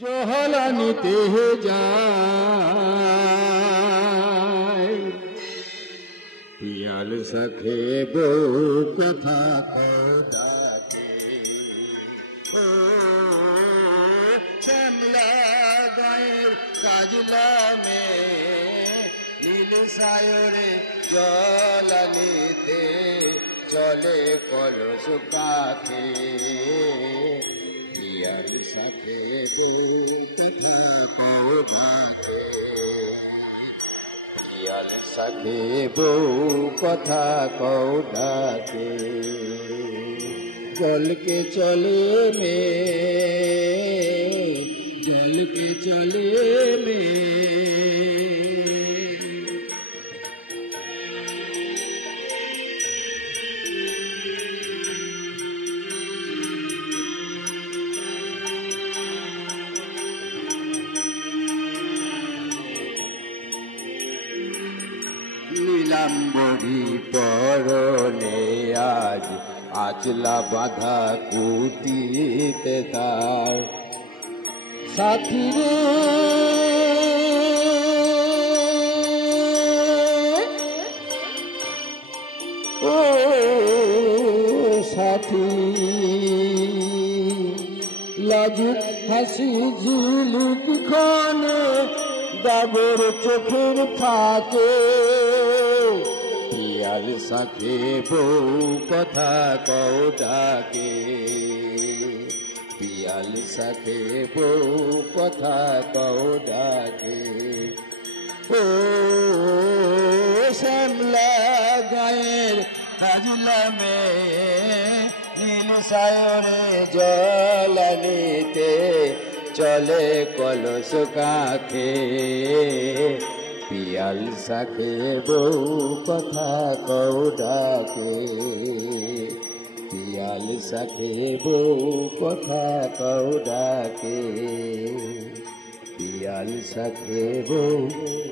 জহলানিতে যায় পিয়াল সখে বউ কথা ডাকে শ্যামলা গায়ের কাজলা মে নীল সায়রে জলানিতে চলে কলস কাকে পিয়াল সখে বউ কথা ডাকে পিয়াল সখে বউ কথা ডাকে জল के चले में जल के चले में নীলাম্বরী পরনে আজ আচলা বাঁধা কুটিতে তার সাথী রে ও সাথী লাজুক হাসি ঝিলুক খানে দাগের চোখের ফাঁকে পিয়াল সখে বউ কথা ডাকে পিয়াল সখে বউ কথা ডাকে ও শ্যামলা গায়ের কাজলা মে নীল সায়রে জলানিতে চলে কলস কাকে পিয়াল সখে বউ কথা ডাকে পিয়াল সখে বউ কথা ডাকে পিয়াল সখে বউ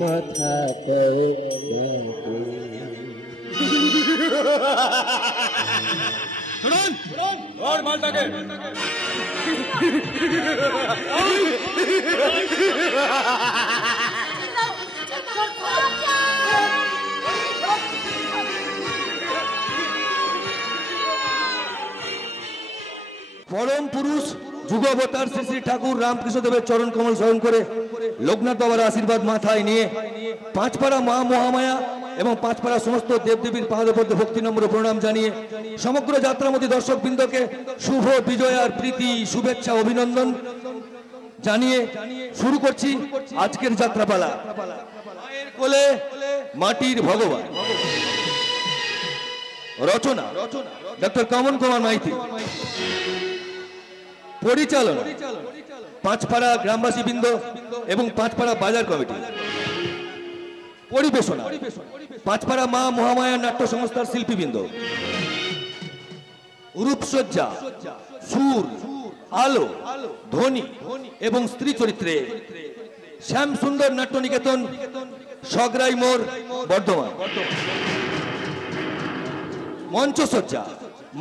কথা ডাকে শুনুন আর মালটাকে পরম পুরুষ যুগাবতার শ্রী শ্রী ঠাকুর রামকৃষ্ণ দেবের চরণ কমল স্মরণ করে লোকনাথ বাবার আশীর্বাদ মাথায় নিয়ে পাঁচপাড়া মা মহামায়া এবং পাঁচপাড়া সমস্ত দেবদেবীর পাদপদ্মে ভক্তি নম্র প্রণাম জানিয়ে সমগ্র যাত্রামতী দর্শক বৃন্দকে শুভ বিজয় আর প্রীতি শুভেচ্ছা অভিনন্দন জানিয়ে শুরু করছি আজকের যাত্রাপালা। মায়ের কোলে মাটির ভগবান, রচনা ডক্টর কমল কুমার মাইতি, পরিচালনা পাঁচপাড়া গ্রামবাসী বৃন্দ এবং পাঁচপাড়া বাজার কমিটি, পরিবেশনা পাঁচপাড়া মা মহামায়া নাট্য সংস্থার শিল্পীবৃন্দ, রূপসজ্জা সুর আলো ধ্বনি এবং স্ত্রী চরিত্রে শ্যাম সুন্দর নাট্য নিকেতন সগরাই মোড় বর্ধমান। মঞ্চসজ্জা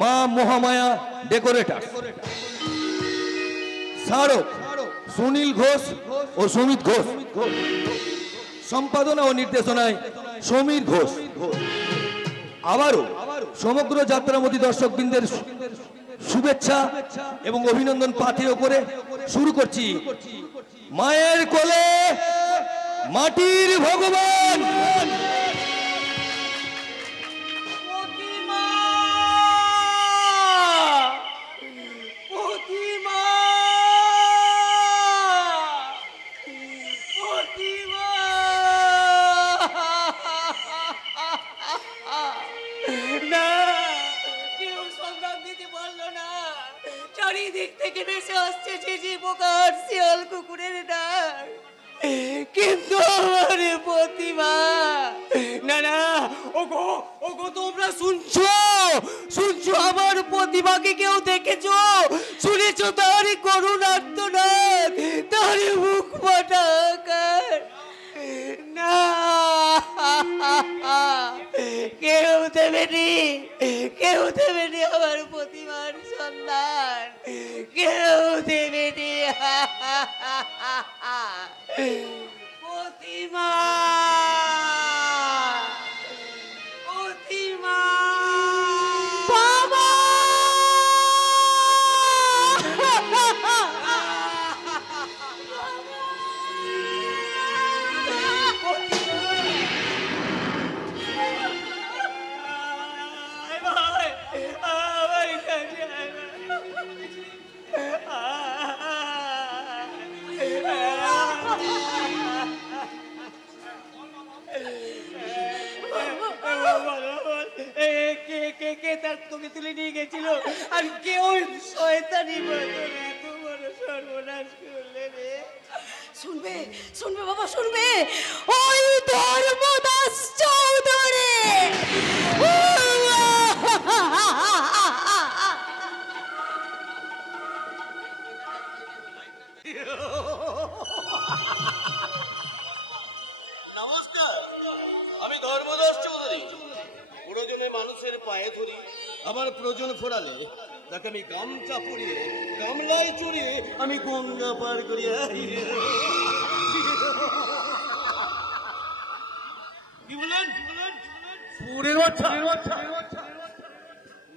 মা মহামায়া ডেকোরেটার, স্মারক সুনীল ঘোষ ও সুমিত ঘোষ, সম্পাদনা ও নির্দেশনায় সমীর ঘোষ। আবারও সমগ্র যাত্রামতী দর্শক বৃন্দের শুভেচ্ছা এবং অভিনন্দন পাথেয় করে শুরু করছি মায়ের কোলে মাটির ভগবান। চারিদিক থেকে ভেসে আসছে ঝিঝি পোকার শিয়াল কুকুরের ডাক, কিন্তু আমার প্রতিমা না না ওগো ওগো তোমরা শুনছো আমার প্রতিমাকে কেউ দেখেছো শুনেছো? তার করুণ আর্তনাদ, তার মুখ ফাটাকার না কেউ দেবেনি আমার প্রতিমার সন্ধান, কেউ দেবেনি। প্রতিমা প্রতিমা বাবা তোকে তুলে নিয়ে গেছিল আর কেউ শয়তানি বলে এত বড় সর্বনাশ করলে রে। শুনবে শুনবে বাবা শুনবে, ওই ধর্মদাস চৌধুরী নমস্কার, আমি ধর্মদাস চৌধুরী। প্রয়োজনে মানুষের পায়ে ধরি, আবার প্রয়োজন ফোরালে তাকে আমি গামছা পরিয়ে গামলায় চড়িয়ে আমি গঙ্গা পার করি। কি বলেন?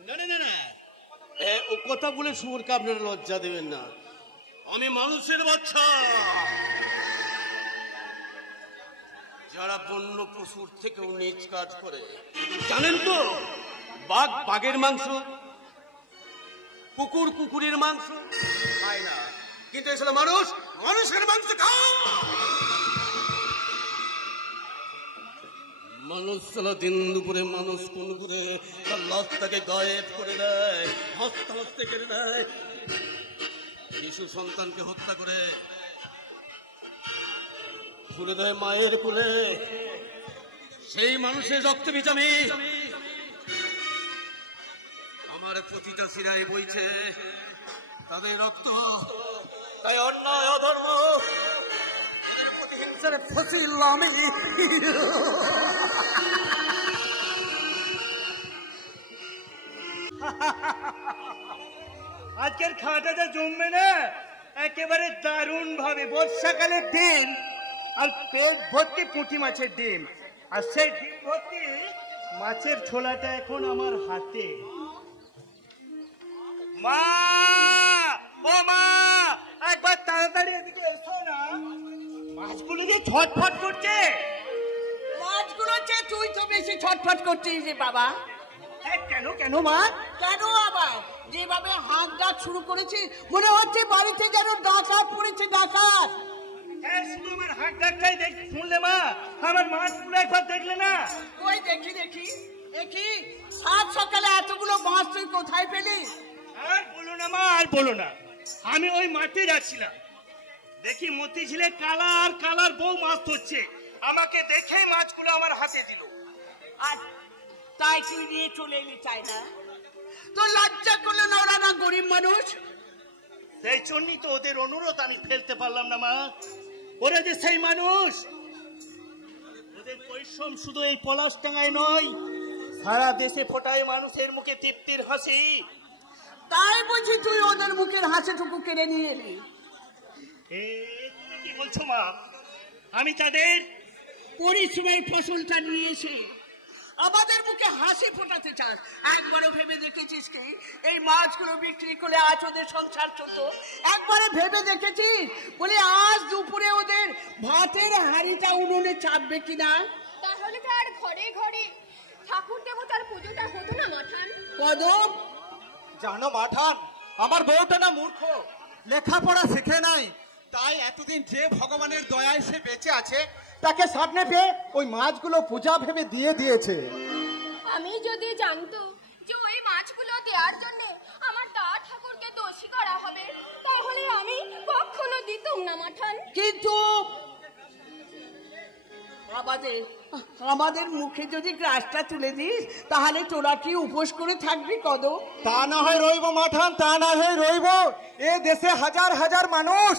না না না না, ও কথা বলে শুয়োরকে আপনারা লজ্জা দেবেন না। আমি মানুষের বাচ্চা, যারা বন্য পশুর থেকেও নিজ কাজ করে। জানেন তো, বাঘ বাঘের মাংস, কুকুর কুকুরের মাংস খায় না, কিন্তু আসলে মানুষ মানুষের মাংস খায়। মানুষ সারা দিন দুপুরে মানুষ কোন করে তার লাশটাকে গায়েব করে দেয়, হস্তে হস্তে কেটে দেয়, শিশু সন্তানকে হত্যা করে তুলে দেয় মায়ের কোলে। সেই মানুষের রক্ত ভিজামি আমার প্রতিটা শিরায় বইছে, তাদের রক্ত। তাই অন্যায় অধর্ম ওদের প্রতিহিংসার ফসিল আমি। আজকের খাওয়াটা জমবে না একেবারে দারুণ ভাবে। বর্ষাকালের দিন আর পেট ভর্তি পুঁটি মাছের ডিম, আর সেই ডিম ভর্তি মাছের ছোলাটা এখন আমার হাতে। মা, ও মা, একবার তাড়াতাড়ি এদিকে এসো না, মাছগুলো যে ছটফট করছে। মাছগুলো চেয়ে তুই তো বেশি ছটফট করছিস রে বাবা। কেন কেন মা? কেন আবার যেভাবে হাঁক ডাক শুরু করেছে মনে হচ্ছে বাড়িতে যেন ডাকাত পড়েছে, ডাকাত। শুধু আমার হাঁক ডাকটাই শুনলে মা, আমার মাছগুলো একবার দেখলে না? ওই দেখি দেখি দেখি, সাত সকালে এতগুলো মাছ তুই কোথায় পেলি? আর বলো না মা, আর বলো না। আমি ওই মাঠে যাচ্ছিলাম, দেখি মতি ঝিলে কালা আর কালার বউ মাছ ধরছে। আমাকে দেখেই মাছগুলো আমার হাতে দিল। আর তাই তুই নিয়ে চলে এলি, চাই না? তো লজ্জা করলো না ওরা, না গরিব মানুষ? সেই জন্যই তো ওদের অনুরোধ আমি ফেলতে পারলাম না মা। ওরা যে সেই মানুষ, ওদের পরিশ্রম শুধু এই পলাশডাঙ্গায় নয়, সারা দেশে ফোটায় মানুষের মুখে তৃপ্তির হাসি। তাই বুঝি তুই ওদের মুখের হাসিটুকু কেড়ে নিয়ে এলি? তুমি কি বলছো মা? আমি তাদের পরিশ্রমের ফসলটা নিয়ে এসে আমাদের মুখে হাসি ফোটাতে চাস? একবারও ভেবে দেখেছিস কি এই মাছগুলো বিক্রি করে আজ ওদের সংসার চলতো? একবারে ভেবে দেখেছিস বলে আজ দুপুরে ওদের ভাতের হাঁড়িটা উনুনে চাপবে কিনা? তাহলে তো আর ঘরে ঘরে ঠাকুর দেবতার পুজোটা হতো না মাঠান। কদম, জানো মাঠান, আমার বউটা না মূর্খ, লেখাপড়া শিখে নাই, তাই এতদিন যে ভগবানের দয়ায় সে বেঁচে আছে তাকে সামনে পেয়ে ওই মাছগুলো পূজা ভেবে দিয়ে দিয়েছে। আমি যদি জানতো যে ওই মাছগুলো দেওয়ার জন্য আমার দা ঠাকুরকে দোষী করা হবে, তাহলে আমি কখনো দিতাম না মাঠান। কিন্তু আমাদের মুখে যদি গ্রাসটা তুলে দিস তাহলে তোরা কি উপোস করে থাকবি কদম? তা না হয় রইব মাঠান, তা না হয় রইব। এ দেশে হাজার হাজার মানুষ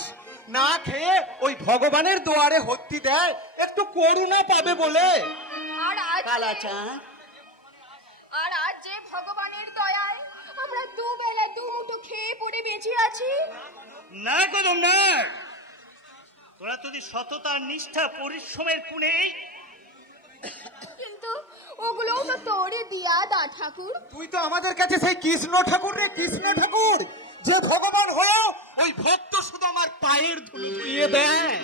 না খেয়ে ওই ভগবানের দুয়ারে হত্যি দেয় একটু করুণা পাবে বলে। আর আজ কালাচাঁদ, আর আজ যে ভগবানের দয়ায় আমরা দুবেলা দুমুঠো খেয়ে পড়ে বেঁচে আছি। না কদম না, তোরা যতদিন সততা নিষ্ঠা পরিশ্রমের গুণে। কিন্তু ওগুলোও তো তোরে দিয়া দা ঠাকুর। তুই তো আমাদের কাছে সেই কৃষ্ণ ঠাকুর রে, কৃষ্ণ ঠাকুর, যে ভগবান হয়েও ওই ভক্ত শুধু আমার পায়ের ধুলো ধুইয়ে দেয়।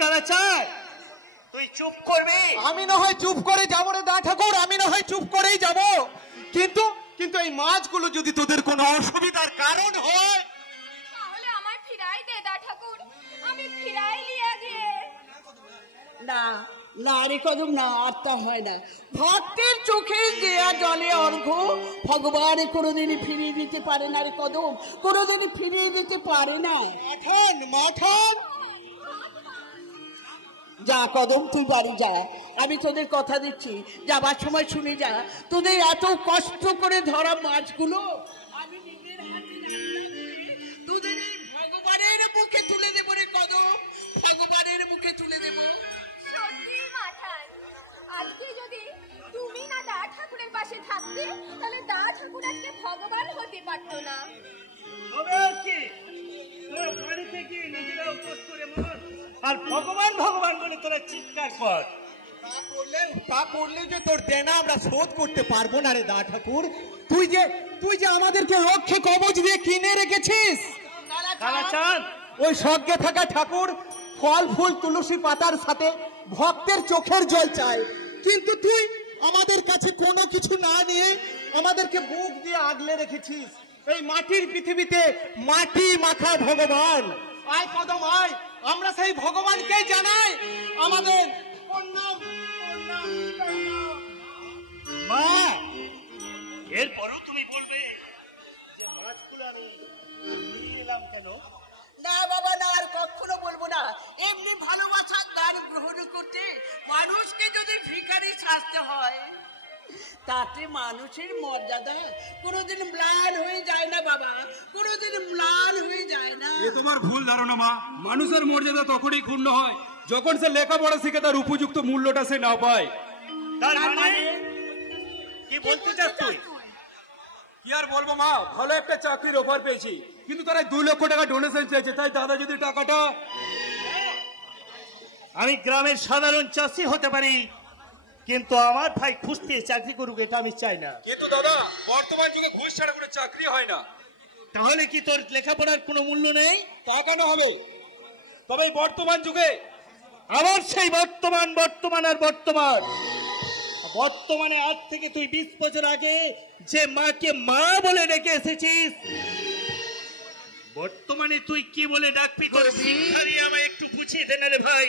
কালাচাঁদ, তুই চুপ করবি? আমি না হয় চুপ করে যাবো রে দা ঠাকুর, আমি না হয় চুপ করেই যাব, কিন্তু কিন্তু এই মাছগুলো যদি তোদের কোনো অসুবিধার কারণ হয় তাহলে আমার ফিরাই দে দা ঠাকুর, আমি ফিরাই লিয়া গিয়ে। না না রে কদম, না, আর তা হয় না। ভক্তের চোখে দেয়া জলে অর্ঘ্য ভগবান কোনোদিনই ফিরিয়ে দিতে পারে না রে কদম, কোনোদিনই ফিরিয়ে দিতে পারে না। মাখন মাখন, যা কদম, তুই বাড়ি যা। আমি তোদের কথা দিচ্ছি, যাবার সময় শুনে যা, তোদের এত কষ্ট করে ধরা মাছগুলো আমি নিজের হাতে রান্না করে তোদের এই ভগবানের মুখে তুলে দেবো রে কদম, ভগবানের মুখে তুলে দেবো। সত্যি মাথায়, আজকে যদি তুমি না দা ঠাকুরের পাশে থাকতে, তাহলে দা ঠাকুর আজকে ভগবান হতে পারতো না। আর ভগবান ভগবান বলে তোরা চিৎকার কর। তা করলে যে তোর দেনা আমরা শোধ করতে পারবো না রে দা ঠাকুর। তুই যে আমাদেরকে রক্ষে কবচ দিয়ে কিনে রেখেছিস। কালাচাঁদ, ওই স্বর্গে থাকা ঠাকুর ফল ফুল তুলসী পাতার সাথে ভক্তের চোখের জল চায়, কিন্তু তুই আমাদের কাছে কোনো কিছু না নিয়ে আমাদেরকে বুক দিয়ে আগলে রেখেছিস এই মাটির পৃথিবীতে মাটি মাখা ভগবান। আয় কদম আয়, আমরা সেই ভগবানকে জানাই আমাদের প্রণাম প্রণাম প্রণাম। মা, এরপরও তুমি বলবে যে মাছগুলো আমি নিয়ে এলাম কেন? না বাবা, না, আর কখনো বলবো না। এমনি ভালোবাসার দান গ্রহণ করতে মানুষকে যদি ভিখারি সাজতে হয়, তাতে মানুষের মর্যাদা কোনোদিন ম্লান হয়ে যায় না বাবা, কোনোদিন ম্লান হয়ে যায় না। এ তোমার ভুল ধারণা মা। মানুষের মর্যাদা তখনই ক্ষুণ্ণ হয় যখন সে লেখাপড়া শিখে তার উপযুক্ত মূল্যটা সে না পায়। তার মানে কি বলতে চাস তুই? কি আর বলবো মা, ভালো একটা চাকরির অফার পেয়েছি, কিন্তু তারা 2 লক্ষ টাকা ডোনেশন চেয়েছে। তাই দাদা যদি টাকাটা, আমি গ্রামের সাধারণ চাষি হতে পারি, কিন্তু আমার ভাই খুঁজতে চাকরি করুক এটা আমি চাই না। কিন্তু দাদা বর্তমান যুগে ঘুষ ছাড়া কোনো চাকরি হয় না। তাহলে কি তোর লেখাপড়ার কোনো মূল্য নেই? তা কেন হবে? তবে বর্তমান যুগে আবার সেই বর্তমানে আজ থেকে তুই 20 বছর আগে যে মাকে মা বলে ডেকে এসেছিস, বর্তমানে তুই কি বলে ডাকবি? তোর শিক্ষারি আমায় একটু বুঝিয়ে দে না রে ভাই।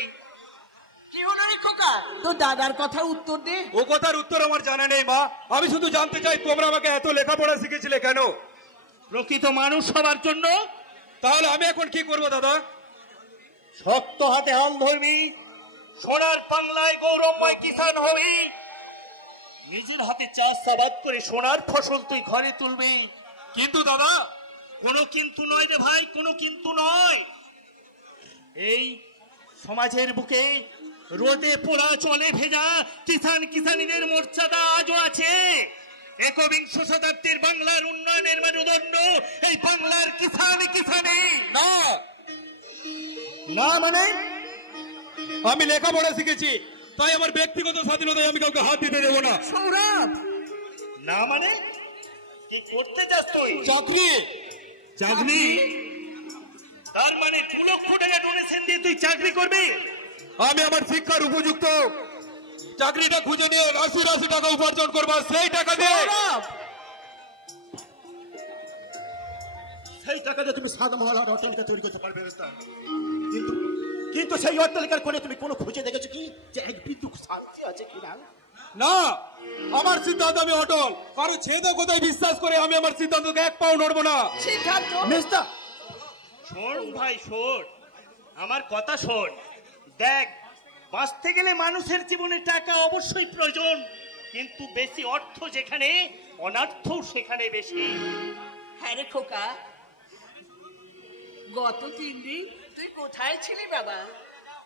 কি হলো রে খোকা, তোর দাদার কথা উত্তর দে। ও কথার উত্তর আমার জানা নেই মা। আমি শুধু জানতে চাই তোমরা আমাকে এত লেখাপড়া শিখেছিলে কেন? প্রকৃত মানুষ হবার জন্য। তাহলে আমি এখন কি করব দাদা? শক্ত হাতে হাল ধরবি, সোনার বাংলায় গৌরবময় কিষান হবি, নিজের হাতে চাষাবাদ করে সোনার ফসল তুই ঘরে তুলবি। কিন্তু দাদা, কোনো কিন্তু নয় রে ভাই, কোনো কিন্তু নয়। এই সমাজের বুকে রোদে পোড়া চলে ভেজা কিষানিদের মর্যাদা আজও আছে। 21 শতাব্দীর বাংলার উন্নয়নের মেরুদণ্ড এই বাংলার কিষানি। না মানে আমি লেখাপড়া শিখেছি, তাই আমার ব্যক্তিগত স্বাধীনতায় আমি কাউকে হাত দিতে দেবো না। সৌরভ, না মানে কি করতে চাস তুই? চাকরি? তার মানে 2 লক্ষ টাকা ডোনেশন দিয়ে তুই চাকরি করবি? আমি আমার শিক্ষার উপযুক্ত চাকরিটা খুঁজে নিয়ে 80 টাকা উপার্জন করবো, সেই টাকা দিয়ে তুমি সাধারণ অট্টালিকা তৈরি করতে পারবে। কিন্তু সেই অট্টালিকার কোণে তুমি কোনো খুঁজে দেখেছো কি যে এক বিন্দু শান্তি আছে কিনা? না, আমার সিদ্ধান্ত আমি অটল। কারো ছেদে কোথায় বিশ্বাস করে আমি আমার সিদ্ধান্তকে 1 পাও নড়বো না। সিদ্ধান্ত মিস্টার, শোন ভাই শোন, আমার কথা শোন। দেখ, বাঁচতে গেলে মানুষের জীবনে টাকা অবশ্যই প্রয়োজন, কিন্তু বেশি অর্থ যেখানে অনর্থ সেখানে বেশি। হ্যাঁ রে খোকা, গত 3 দিন তুই কোথায় ছিলি বাবা?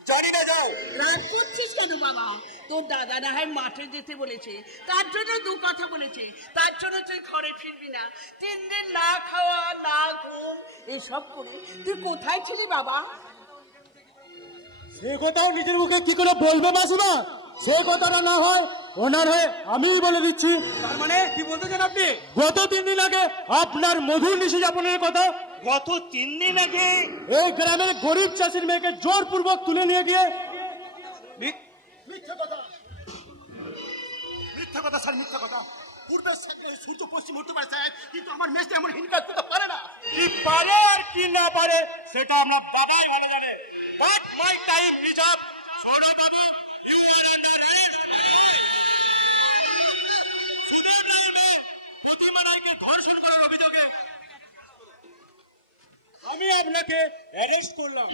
জানি না, যাও। রাগ করছিস কেন বাবা? তোর দাদা না হয় মাঠে যেতে বলেছে, তার জন্য 2 কথা বলেছে, তার জন্য তুই ঘরে ফিরবি না। 3 দিন না খাওয়া না ঘুম এসব করে তুই কোথায় ছিলি বাবা? সে কথাও নিজের মুখে কি করে বলবে মাসিমা? সে কথাটা না হয় ওনার হয়ে আমিই বলে দিচ্ছি। তার মানে কি বলতে চান আপনি? গত 3 দিন আগে আপনার মধুর নিশি যাপনের কথা। গত 3 দিন আগে এই গ্রামের গরিব চাষির মেয়েকে জোরপূর্বক তুলে নিয়ে গিয়ে মিথ্যা কথা স্যার, মিথ্যা কথা। পূর্বের সূর্য পশ্চিম উঠতে পারে স্যার, কিন্তু আমার মেয়েটা এমন হীন কাজ করতে পারে না। কি পারে আর কি না পারে সেটা আমরা বাবাই ভালো জানে। But my time is up. আমি আপনাকে অ্যারেস্ট করলাম।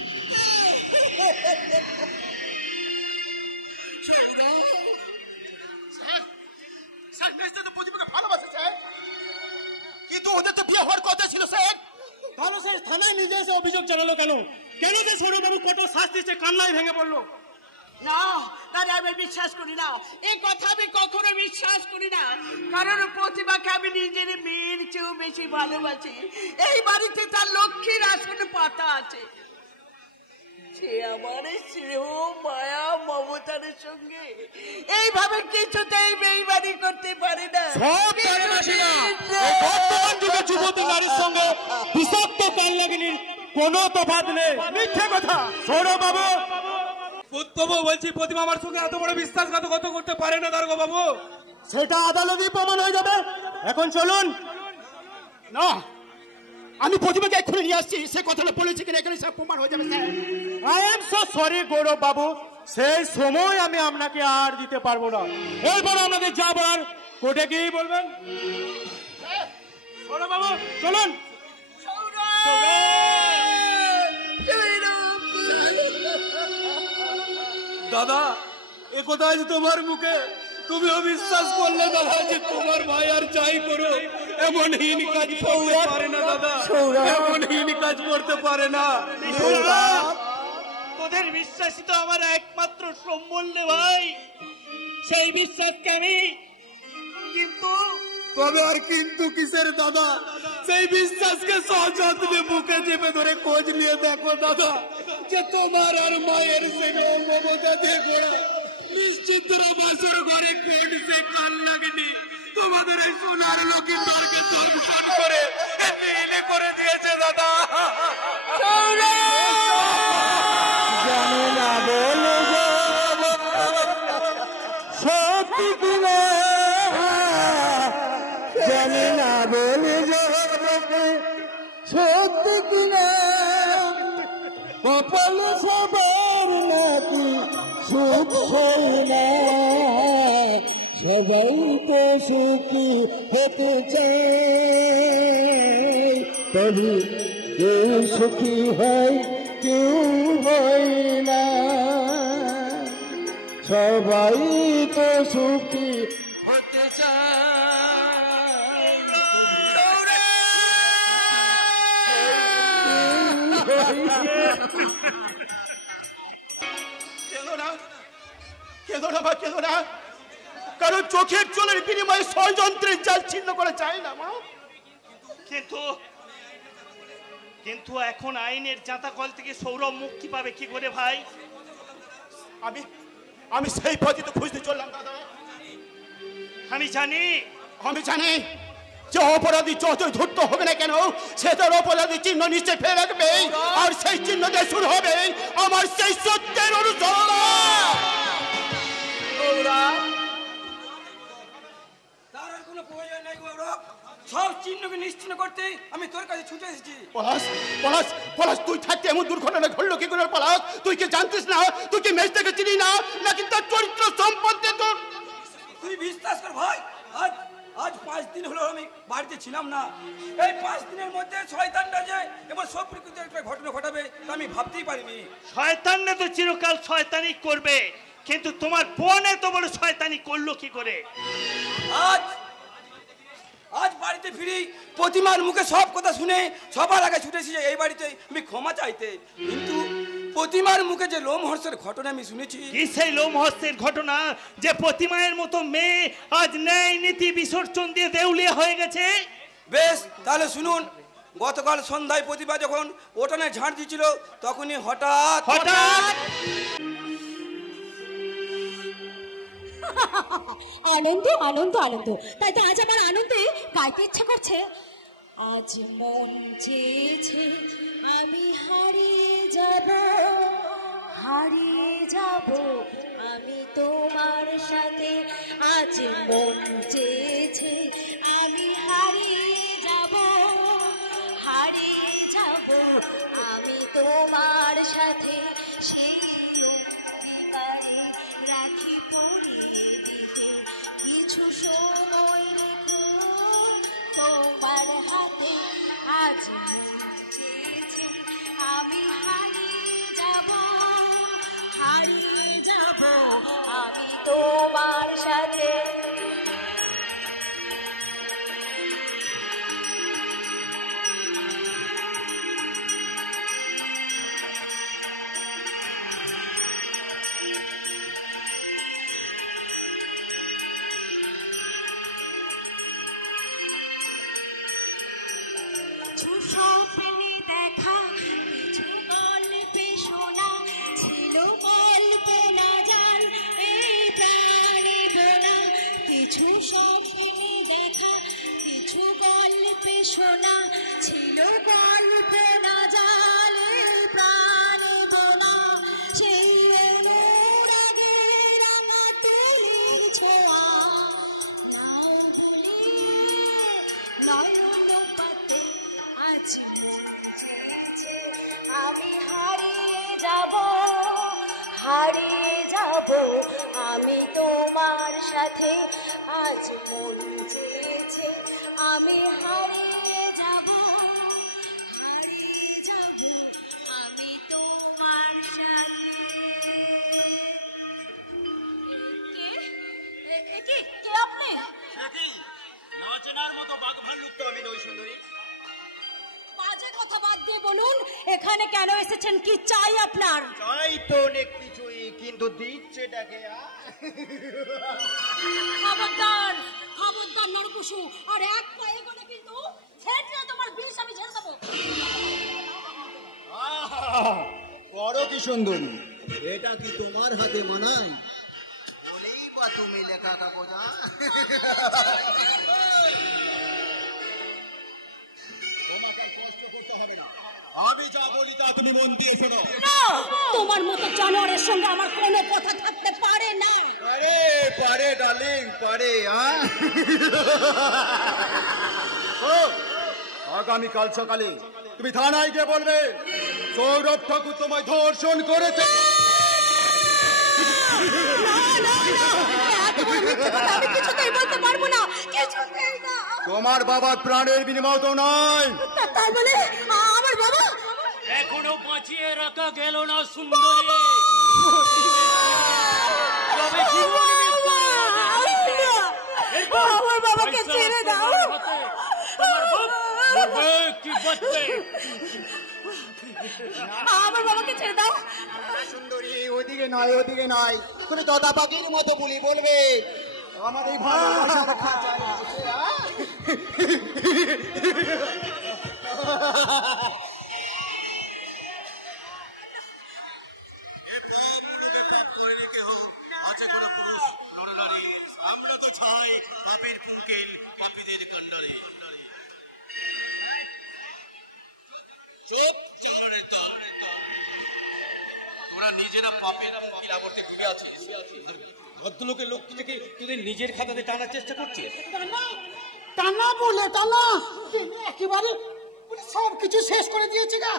স্যার মেয়েটা তো প্রতিমাকে ভালোবাসে স্যার, কিন্তু ওদের তো বিয়ে হওয়ার কথা ছিল স্যার। তাহলে স্যার থানায় নিজে এসে অভিযোগ জানালো কেন? কেন যে সৌরবাবু কঠোর শাস্তি সে কান্নায় ভেঙে পড়লো? না দাদা, আমি বিশ্বাস করি না, এই কথা আমি কখনো বিশ্বাস করি না। কারণ প্রতিমাকে আমি নিজের মেয়ের চেয়েও বেশি ভালোবাসি। এই বাড়িতে তার লক্ষ্মীর আসনে পাতা আছে। সে আমার স্নেহ মায়া মমতার সঙ্গে এইভাবে কিছুতেই বেইমানি করতে পারে না। সব জানে মাসিমা, এই বর্তমান যুগে যুবতী নারীর সঙ্গে বিষাক্ত কালনাগিনীর কোনো তফাৎ নেই। মিথ্যে কথা। সৌরবাবু বাবু বলছি, প্রতিমা আমার সঙ্গে এত বড় বিশ্বাসঘাতকতা করতে পারে না দারোগা বাবু। সেটা আদালতেই প্রমাণ হয়ে যাবে। এখন চলুন। না, আমি প্রতিমাকে এক্ষুনি নিয়ে আসছি। সে কথাটা বলেছি কিনা এখানে সব প্রমাণ হয়ে যাবে sir. I am so sorry Gaurav babu, সেই সময় আমি আপনাকে আর দিতে পারবো না। এরপর আমাদের যাবার কোর্টে গিয়েই বলবেন। গৌরব বাবু চলুন। দাদা, এ কোথায় তোমার মুখে তুমিও বিশ্বাস করলে দাদা যে তোমার ভাই আর যাই করো এমন হীন কাজ করতে পারে না দাদা, এমন হীন কাজ করতে পারে না। তোদের বিশ্বাসই তো আমার একমাত্র সম্বল রে ভাই। সেই বিশ্বাসকে আমি কিন্তু তবে আর কিন্তু কিসের দাদা? সেই বিশ্বাসকে সযত্নে বুকে চেপে ধরে খোঁজ নিয়ে দেখো দাদা, যে তোমার আর মায়ের স্নেহ মমতা দিয়ে গড়া নিশ্চিত বাসর ঘরে কোন সে কাল লাগেনি তোমাদের এই সোনার লোকে তারকে দর্শন করে নীল করে দিয়েছে দাদা। জানে না বলে সত্যি কিনা, জানে না বলে সত্যি কিনা, কপাল সবার নাকি সুখ হয় না, সবাই তো সুখী হতে চায়, তবে কেউ সুখী হয় কেউ হয় না, সবাই তো সুখী হতে চায়। কেঁদো না মা, কেঁদো না। কারণ চোখের জলের বিনিময়ে ষড়যন্ত্রের জাল ছিন্ন করে চাই না মা। কিন্তু এখন আইনের জাঁতাকল থেকে সৌরভ মুক্তি পাবে কি করে ভাই? আমি সেই পথে তো খুঁজতে চললাম দাদা। আমি জানি যে অপরাধী যতই ধূর্ত হবে না কেন, সে তার অপরাধী চিহ্ন নিশ্চয় ফেলে রাখবে, আর সেই চিহ্ন দিয়ে শুরু হবে আমার সেই সত্যের অনুসন্ধান। তার আর কোনো প্রয়োজন নেই গৌরব, সব চিহ্নকে নিশ্চিহ্ন করতে আমি তোর কাছে ছুটে এসেছি। পলাশ তুই থাকতে এমন দুর্ঘটনা ঘটলো কি করে? পলাশ তুই কি জানতিস না? তুই কি মেজটাকে চিনি না নাকি তার চরিত্র সম্পর্কে তোর? তুই বিশ্বাস কর ভাই, আজ 5 দিন হলো আমি বাড়িতে ছিলাম না। এই 5 দিনের মধ্যে শয়তানটা যে এবার সব প্রকৃতির একটা ঘটনা ঘটাবে তা আমি ভাবতেই পারিনি। শয়তানরা তো চিরকাল শয়তানি করবে, কিন্তু তোমার বোন এত বড় শয়তানি করলো কি করে? আজ বাড়িতে ফিরি প্রতিমার মুখে সব কথা শুনে সবার আগে ছুটে এসেছি এই বাড়িতে আমি ক্ষমা চাইতে, কিন্তু প্রতিমার মুখে যে লোমহর্ষের ঘটনা আমি শুনেছি। কি সেই লোমহর্ষের ঘটনা যে প্রতিমায়ের মতো মেয়ে আজ ন্যায় নীতি বিসর্জন দিয়ে দেউলিয়া হয়ে গেছে? বেশ তাহলে শুনুন, গতকাল সন্ধ্যায় প্রতিভা যখন ওঠানে ঝাড় দিচ্ছিল তখনই হঠাৎ আনন্দ আনন্দ আনন্দ, তাই তো আজ আমার আনন্দে গাইতে ইচ্ছা করছে। আজ মন চেয়েছে আমি হারিয়ে যাব, হারিয়ে যাব আমি তোমার সাথে। আজ মন চেয়েছে আমি হারিয়ে যাব, হারিয়ে যাব আমি তোমার সাথে। সেই অঙ্গীকারে রাখি পরিয়ে দিতে কিছু সময় রেখো তোমার হাতে। আজ মন চেয়েছে আমি হারিয়ে যাব, হারিয়ে যাব আমি তোমার সাথে। কিছু স্বপ্নে দেখা, কিছু গল্পে শোনা, ছিল কল্পনা জাল এই প্রাণে বোনা। কিছু স্বপ্নে দেখা, কিছু গল্পে শোনা, ছিল কল্পনা জাল এই প্রাণে বোনা। সেই অনুরাগে রাঙা তুলির ছোঁয়া নাও ভুলে নয়ন পাতে। আজ মন চেয়েছে আমি হারিয়ে যাব, হারিয়ে যাব আমি তোমার সাথে। আজ মন চেয়েছে আমি হারিয়ে যাব, হারিয়ে যাব আমি তোমার সাথে। কে আপনি? নাচনার মতো বাঘ ভাল্লুক তো আমি নই সুন্দরী। বাজে কথা বাদ দিয়ে বলুন, এখানে কেন এসেছেন, কি চাই আপনার? চাই তো অনেক কিছুই, কিন্তু দিচ্ছে ডাকে। খবরদার, খবরদার নরকুশু, আর এক পায়ে গেলে কিন্তু ছেড়ে তোমার বিষ আমি ঝেড়ে দেবো। করো কি সুন্দরী, এটা কি তোমার হাতে মানায়? বলেই বা তুমি লেখা কাগজ। তোমাকে কষ্ট করতে হবে না, আমি যা বলি তা তুমি মন দিয়ে শোনো। তোমার মতো জানোয়ারের সঙ্গে আমার কোনো কথা থাকতে পারে না। আরে পারে ডার্লিং, পারে। আগামীকাল সকালে তুমি থানায় গিয়ে বলবে সৌরভ ঠাকুর তোমায় ধর্ষণ করেছে। আমি কিছুতেই বলতে পারবো না, কিছুতেই না। তোমার বাবার প্রাণের বিনিময় তো নয়। তার মানে আমার বাবা এখনো বাঁচিয়ে রাখা গেল না সুন্দরী। আমার বাবাকে ছেড়ে দাও। আমার বাবাকে ছেড়ে দাও। সুন্দরী ওদিকে নয়, ওদিকে নয়, তুমি দাদা পাখির মতো বলি বলবে আমার এই ভালোবাসাটা খাঁচায় আছে। নিজেরা পাপের কিলাবর্তে ডুবে আছিস, ভদ্রলোকের লোক থেকে তোদের নিজের খাতাতে টানার চেষ্টা করছিস। টানা বলে টানা একেবারে সব কিছু শেষ করে দিয়েছি গা।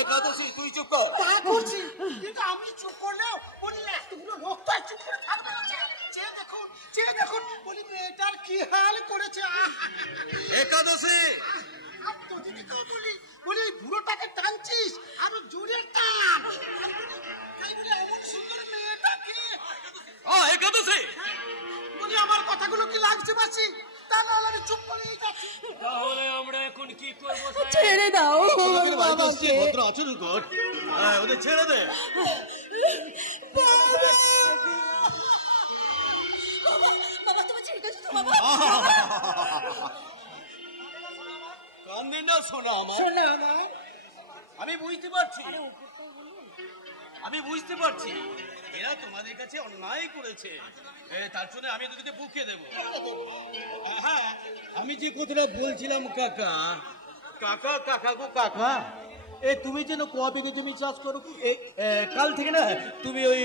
একাদশী তুই চুপ কর। তা করছি, কিন্তু আমি চুপ করলেও বলি এতগুলো লোক তো চুপ করে থাকবে না। চেয়ে দেখুন বলি মেয়েটার কি হাল করেছে। একাদশী বলি বুড়োটাকে টানছিস, আরো জোরে টান। বলি এমন সুন্দর মেয়েটাকে। একাদশী বলি আমার কথাগুলো কি লাগছে মাসি? তাহলে আমি চুপ করে যাচ্ছি। তাহলে আমরা এখন কি করবো? ছেড়ে দাও বাবাকে। ভদ্র আচরণ কর, ওদের ছেড়ে দে। বাবা তুমি ঠিক আছে তো বাবা? কান্দে না শোনা আমার, শোনা আমার, আমি বুঝতে পারছি, এরা তোমাদের কাছে অন্যায় করেছে, তার জন্য আমি তোদেরকে বুকে দেব। হ্যাঁ, আমি যে কথাটা বলছিলাম কাকা, কাকা কাকা গো কাকা, তুমি যেন ক বিঘে জমি চাষ করো, কাল থেকে না তুমি ওই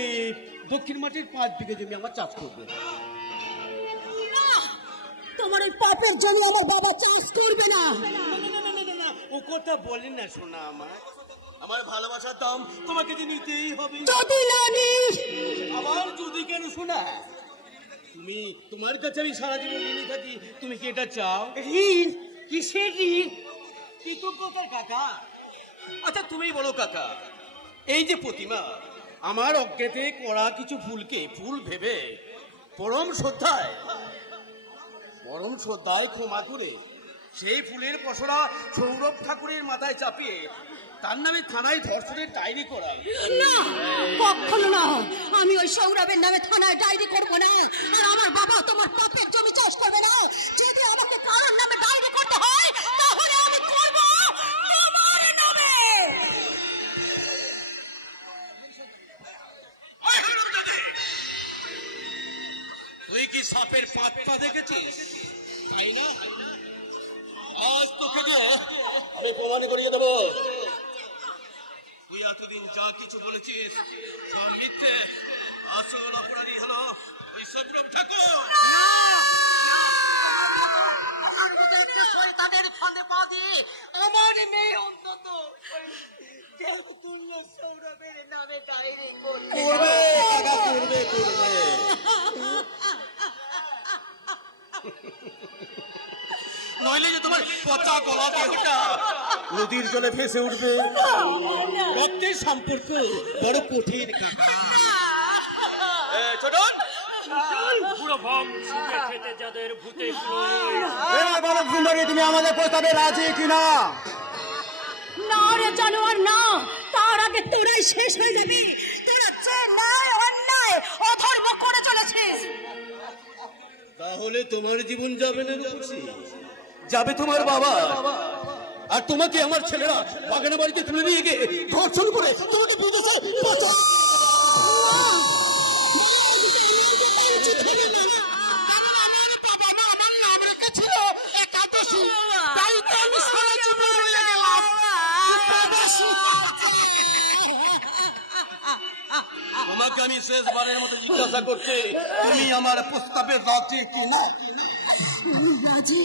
দক্ষিণ মাটির 5 বিঘে জমি আমার চাষ করবে। তোমার ওই পাপের জন্য আমার বাবা চাষ করবে না। ও কথা বলেন না শোনা আমার ভালোবাসার দাম তোমাকে যে নিতেই হবে। যদি না নিস, আবার যদি কেন শোনা, তুমি তোমার কাছে আমি সারা জীবন ঋণী থাকি, তুমি কি এটা চাও? ঋণ? কিসের ঋণ? কৃতজ্ঞতার কাকা। আচ্ছা তুমি বলো কাকা, এই যে প্রতিমা আমার অজ্ঞাতে করা কিছু ফুলকে ফুল ভেবে পরম শ্রদ্ধায় ক্ষমা করে সেই ফুলের পসরা সৌরভ ঠাকুরের মাথায় চাপিয়ে তার নামে থানায় ধর্ষণের ডায়েরি করা? না, কখনো না। আমি ওই সৌরভের নামে থানায় ডায়েরি করবো না। আর আমার বাবা তোমার পাপের জমি চাষ করবে না। যদি আমাকে কারোর নামে ডায়েরি করতে হয় তাহলে আমি করব তোমার নামে। তুই কি সাপের পাত্তা দেখেছিস? তাই না? আজ তোকে দিয়ে আমি প্রমাণ করিয়ে দেবো তুই এতদিন যা কিছু বলেছিস তা মিথ্যে। আসল অপরাধী হলো ওই সৌরভ ঠাকুর। তাদের ফাঁদে পা দিয়ে আমার মেয়ে অন্তত সৌরভের নামে ডায়েরি করবে। নইলে যে তোমার পচা গলা দেহটা নদীর জলে ভেসে উঠবে। রক্তের সম্পর্ক বড় কঠিন। তুমি আমাদের প্রস্তাবে রাজি কিনা? না রে জানোয়ার না, তার আগে তোরাই শেষ হয়ে যাবি। তোরা যে ন্যায় অন্যায় অধর্ম করে চলেছিস। তাহলে তোমার জীবন যাবে না রূপসী, যাবে তোমার বাবা। আর তোমাকে আমার ছেলেরা বাগানে বাড়িতে তুলে নিয়ে গিয়ে ধর্ষণ করে তোমাকে বিদেশে ছিল একাদশী, তাই তো আমি সারা জীবন রয়ে গেলাম একাদশী। তোমাকে আমি শেষবারের মতো জিজ্ঞাসা করছি, তুমি আমার প্রস্তাবে রাজি কিনা? রাজি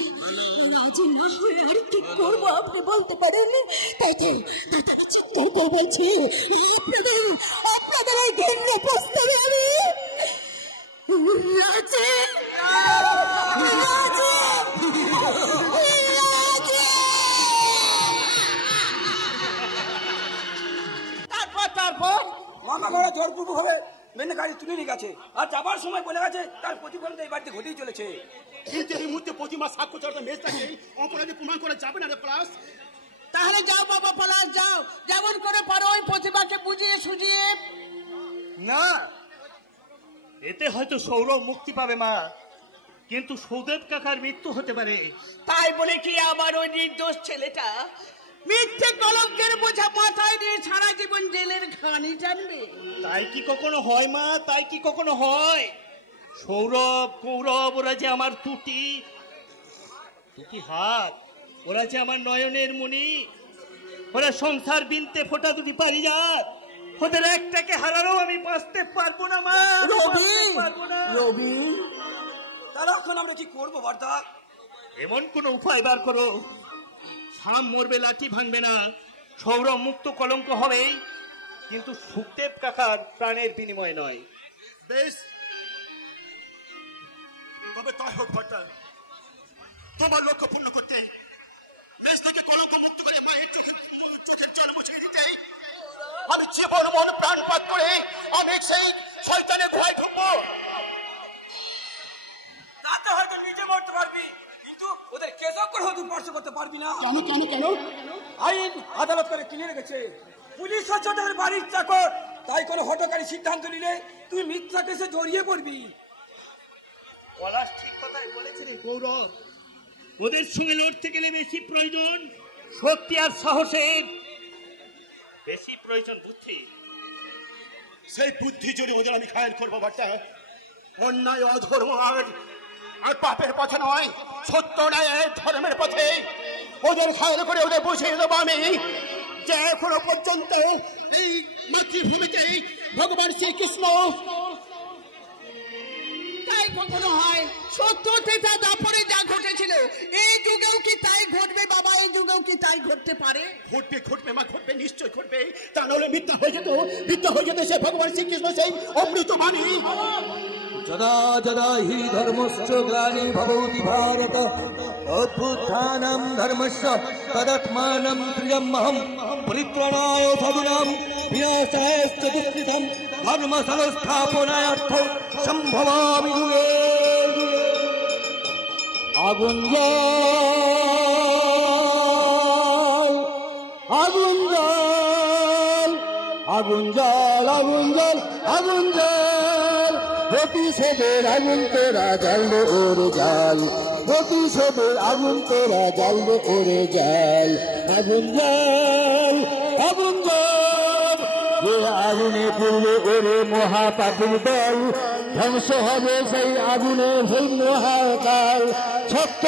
না হলে আর কি করবো আপনি বলতে পারেন? তাই তো চিৎকার করে বলছি, আপনাদের এই ঘৃণ্য প্রস্তাবে আমি রাজি। তারপর মাথা ঘোড়া জোরপূর্বক ভাবে মেনে গাড়ি তুলে নিয়ে গেছে, আর যাবার সময় বলে গেছে তার প্রতিফলন এই বাড়িতে ঘটেই চলেছে। কিন্তু এই মুহূর্তে প্রতিমা সাক্ষ্য চড়াতে মেজটাকে অপরাধী প্রমাণ করা যাবে না রে পলাশ। তাহলে যাও বাবা পলাশ, যাও, যেমন করে পারো ওই প্রতিমাকে বুঝিয়ে সুঝিয়ে। না, এতে হয়তো সৌরভ মুক্তি পাবে মা, কিন্তু সৌদেব কাকার মৃত্যু হতে পারে। তাই বলে কি আমার ওই নির্দোষ ছেলেটা মিথ্যে কলঙ্কের বোঝা মাথায় নিয়ে সারা জীবন জেলের ঘানি টানবে? তাই কি কখনো হয় মা? তাই কি কখনো হয়? সৌরভ কৌরব ওরা যে আমার দুটি হাত, ওরা যে আমার নয়নের মণি, ওরা সংসার বিনতে ফোটা দুটি পারিজাত, ওদের একটাকে হারানো আমি বাঁচতে পারবো না মা। রবি, তাহলে এখন আমরা কি করবো বর্দা? এমন কোন উপায় বার করো, সাম মরবে লাঠি ভাঙবে না, সৌরভ মুক্ত কলঙ্ক হবে, কিন্তু সুখদেব কাকার প্রাণের বিনিময় নয়। বেশ, তবে তাই হোক ভর্তা। তোমার লক্ষ্য পূর্ণ করতে মেজদাকে কলঙ্ক মুক্ত করে মায়ের চোখের জল মুছে দিতে আমি জীবন মন প্রাণ পাত করে অনেক সেই শয়তানের ভয় ঢুকবো। তাতে হয়তো নিজে মরতে পারবি, কিন্তু ওদের কেসব করে হয়তো স্পর্শ করতে পারবি না। কেন? আইন আদালত করে কিনে রেখেছে, পুলিশ হচ্ছে ওদের বাড়ির চাকর, তাই কোনো হঠকারী সিদ্ধান্ত নিলে তুই মিথ্যা কেসে জড়িয়ে পড়বি। পলাশ ঠিক কথাই বলেছে রে গৌরব। ওদের সঙ্গে লড়তে গেলে বেশি প্রয়োজন শক্তি আর সাহসের, বেশি প্রয়োজন বুদ্ধি। সেই বুদ্ধি জন্য ওদের আমি খায়ন করবো বাটা। অন্যায় অধর্ম আর পাপের পথে নয়, সত্য ন্যায় ধর্মের পথে ওদের খায়ন করে ওদের বুঝিয়ে দেবো আমি যে এখনো পর্যন্ত এই মাতৃভূমিতে ভগবান শ্রীকৃষ্ণ তাই কখনো হয়। সত্য তেতা দাপরে যা ঘটেছিল এই যুগেও কি তাই ঘটবে বাবা? এই যুগেও কি তাই ঘটতে পারে? ঘটবে ঘটবে মা, ঘটবে, নিশ্চয় ঘটবে। তা নাহলে মিথ্যা হয়ে যেত, মিথ্যা হয়ে যেত সে ভগবান শ্রীকৃষ্ণ সেই অমৃত বাণী। যদা যদা হি ধর্মস্য গ্লানি ভবতি ভারত অভ্যুত্থানম ধর্মস্য তদাত্মানম প্রিয়মহম পরিত্রাণায় সাধুনাম বিনাশায়শ্চ দুষ্কৃতম ধর্ম সংস্থাপনার্থে সম্ভবামি যুগে যুগে। আগুন জল আগুন জল আগুন জল আগুন জল আগুন জল প্রতিশোধের আগুন তোরা জ্বালবে ওরে জাল, প্রতিশোধের আগুন তোরা জ্বালবে ওরে জাল। আগুন জল আগুন জল যে আগুনে পুড়বে ওরে মহাপাপের দল, ধ্বংস হবে সেই আগুনে সেই মহাকাল। ছোট্ট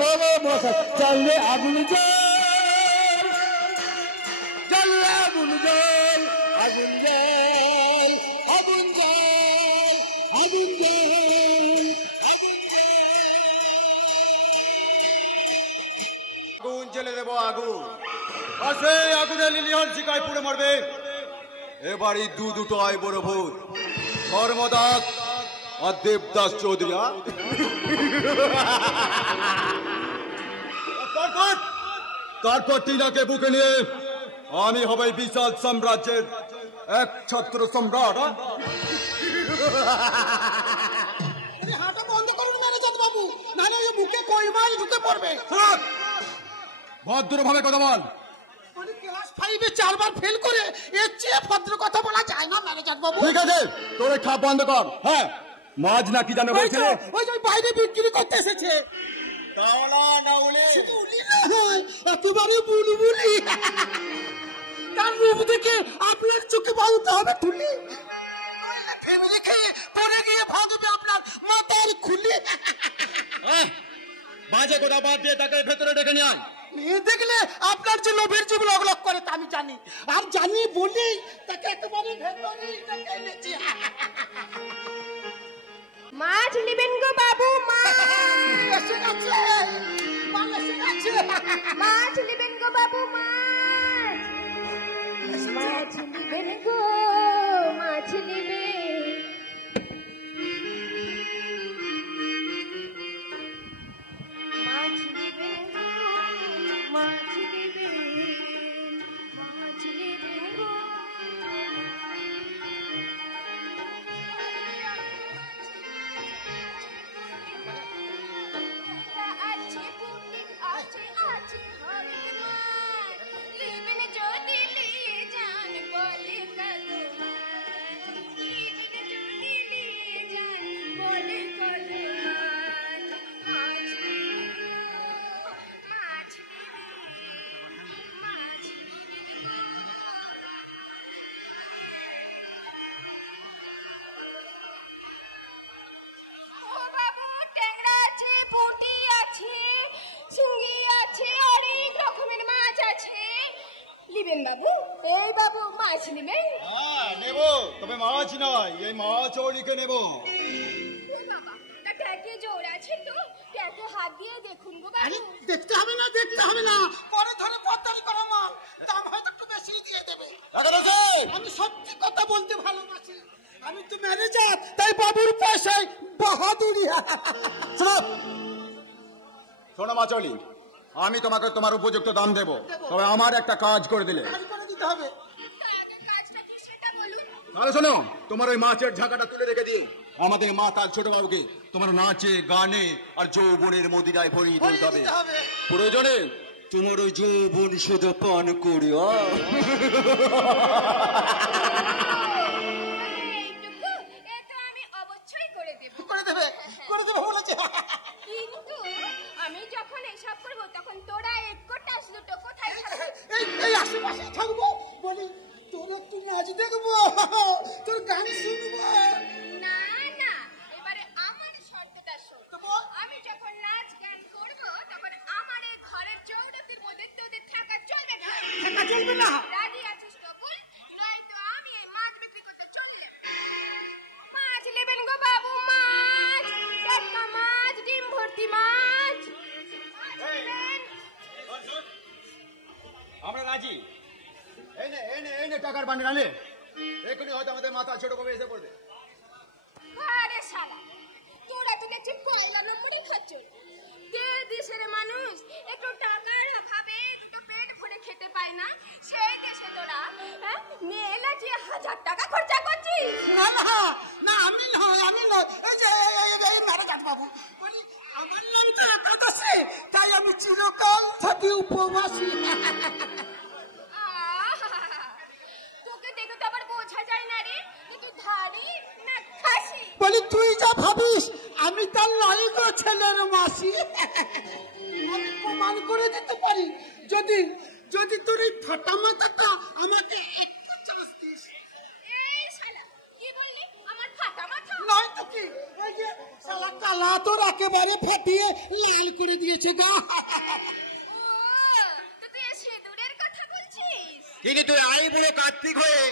ধরে মশা চলবে আগুন জল, জ্বলবে আগুন জল আগুন জল আগুন জল আগুন জল আগুন আগুন জ্বেলে দেবো আগুন, আর সেই আগুনে লিলিহান শিকায় পুড়ে মরবে এবারই দুটো আয় বড় ভূত, ধর্মদাস আর দেবদাস চৌধুরী। তারপর টিনাকে বুকে নিয়ে আমি হবে বিশাল সাম্রাজ্যের এক ছত্র সম্রাট। হাঁটা বন্ধ করুন ম্যানেজার বাবু, নাহলে এই মুখে কই মাছ ঢুকে পড়বে। ভদ্রভাবে কথা বল। ক্লাস 5 এ 4 বার ফেল করে এর চেয়ে ভদ্র কথা বলা যায় না ম্যানেজার বাবু। ঠিক আছে, তোর খাপ বন্ধ কর। হ্যাঁ, মাছ না কি জানো বলছে? ওই যে বাইরে বিক্রি করতে এসেছে। একেবারে বুলবুলি, তার রূপ দেখে আপনার চোখে বাঁধতে হবে তুলি, ফেলে খেয়ে পরে গিয়ে ভাঙবে আপনার মাথার খুলি। বাজে কথা বাদ দিয়ে তাকে ভেতরে ডেকে নিয়ে আয়। দেখলে আপনার যে লোভের জীব লগলগ করে তা আমি জানি, আর জানি বলি তাকে একেবারে ভেতরে ডেকে এনেছি। মাছ নেবেন গো বাবু? মাছ নেবেন গো বাবু? মাছ মাছ নেবেন গো? মাছ নেবেন? মাছ নেবেন গো? মাছ নেবেন? মাছ নেবেন গো? আছে পুটিক আছে আছে হরেক মাছ, লিবেন যদি লিয়ে যান বলে কদমাছ, লিবেন যদি লিয়ে যান বলে কদমাছ। মাছ মাছ মাছ ও বাবু, ট্যাংরা আছে, পুঁটি আছে, শিঙি আছে, অনেক রকমের মাছ আছে। নিবেন বাবু? এই বাবু, মাছ নেবেন? হ্যাঁ নেব, তবে মাছ নয়, এই মাছ ওলিকে নেব। বাবা, তা ট্যাঁকে জোর আছে তো? ট্যাঁকে হাত দিয়ে দেখুন গো বাবু। দেখতে হবে না, দেখতে হবে না, পরে ধরে পত্তারি করা মাল, দাম হয়তো একটু বেশি দিয়ে দেবে। আমি সত্যি কথা বলতে ভালোবাসি, আমি তো ম্যানেজার, তাই বাবুর পয়সায় বাহাদুরি। শোনো মাচলি, আমি তোমাকে তোমার উপযুক্ত দাম দেব, তবে আমার একটা কাজ করে দিলে। করে দিতে হবে। আগে কাজটা কি সেটা বলুন। তাহলে শোনো, তোমার ওই মাছের ঝাঁকাটা তুলে রেখে দিই আমাদের মাতাল ছোট বাবুকে তোমার নাচে গানে আর যৌবনের মদিরায় ভরিয়ে তুলতে হবে। প্রয়োজনে তোমার ওই যৌবন সোজা পান করি। এইটুকু এ তো আমি অবশ্যই করে দেব। করে দেবে, করে দেবে। পাশে থাকবো, বলি তোর একটু নাচ দেখবো, তোর গান শুনবো। না না, এবারে আমার শর্তটা শোন। আমি যখন নাচ গান করব তখন আমার এই ঘরের চৌরাতির মধ্যে তোদের থাকা চলবে না। থাকা চলবে না? রাজি আছিস তো বল, নয়তো আমি এই মাছ বিক্রি করতে চলে যাব। মাছ নেবেন গো বাবু, মাছ, টাটকা মাছ, ডিম ভর্তি মাছ। আমরা রাজি। এই নে টাকার বান্ডিল আনে, এখনই হয়তো আমাদের মাথা ছোট কমে এসে পড়বে। আরে শালা, তোরা তো দেখছি পয়লা নম্বরই খাচ্ছ। দেশের মানুষ একটু টাকার অভাবে পেট ভরে খেতে পায় না, সেই দেশে তোরা মেলা যে 1000 টাকা খরচা করছিস। না না না, আমি নয়, এই যে নারাজাত বাবু, বলি আমার নাম তো একাদশী, তাই আমি চিরকাল থাকি উপবাসী। তোকে দেখে তো আবার বোঝা যায় না রে, তুই ধাড়ি না খাসি। বলি তুই যা ভাবিস আমি তার নাই গো ছেলের মাসি। আমি প্রমাণ করে দিতে পারি, যদি যদি তোর এই ফাটা মাথাটা আমাকে একটু চান্স দিস। এই শালা, কি বললি? আমার ফাটা মাথা? নয় তো কি, এই যে শালা কালা তোর একেবারে ফাটিয়ে লাল করে দিয়েছে গা। তুই সিঁদুরের কথা বলছিস? কিন্তু তুই আই বুড়ো কার্তিক হয়ে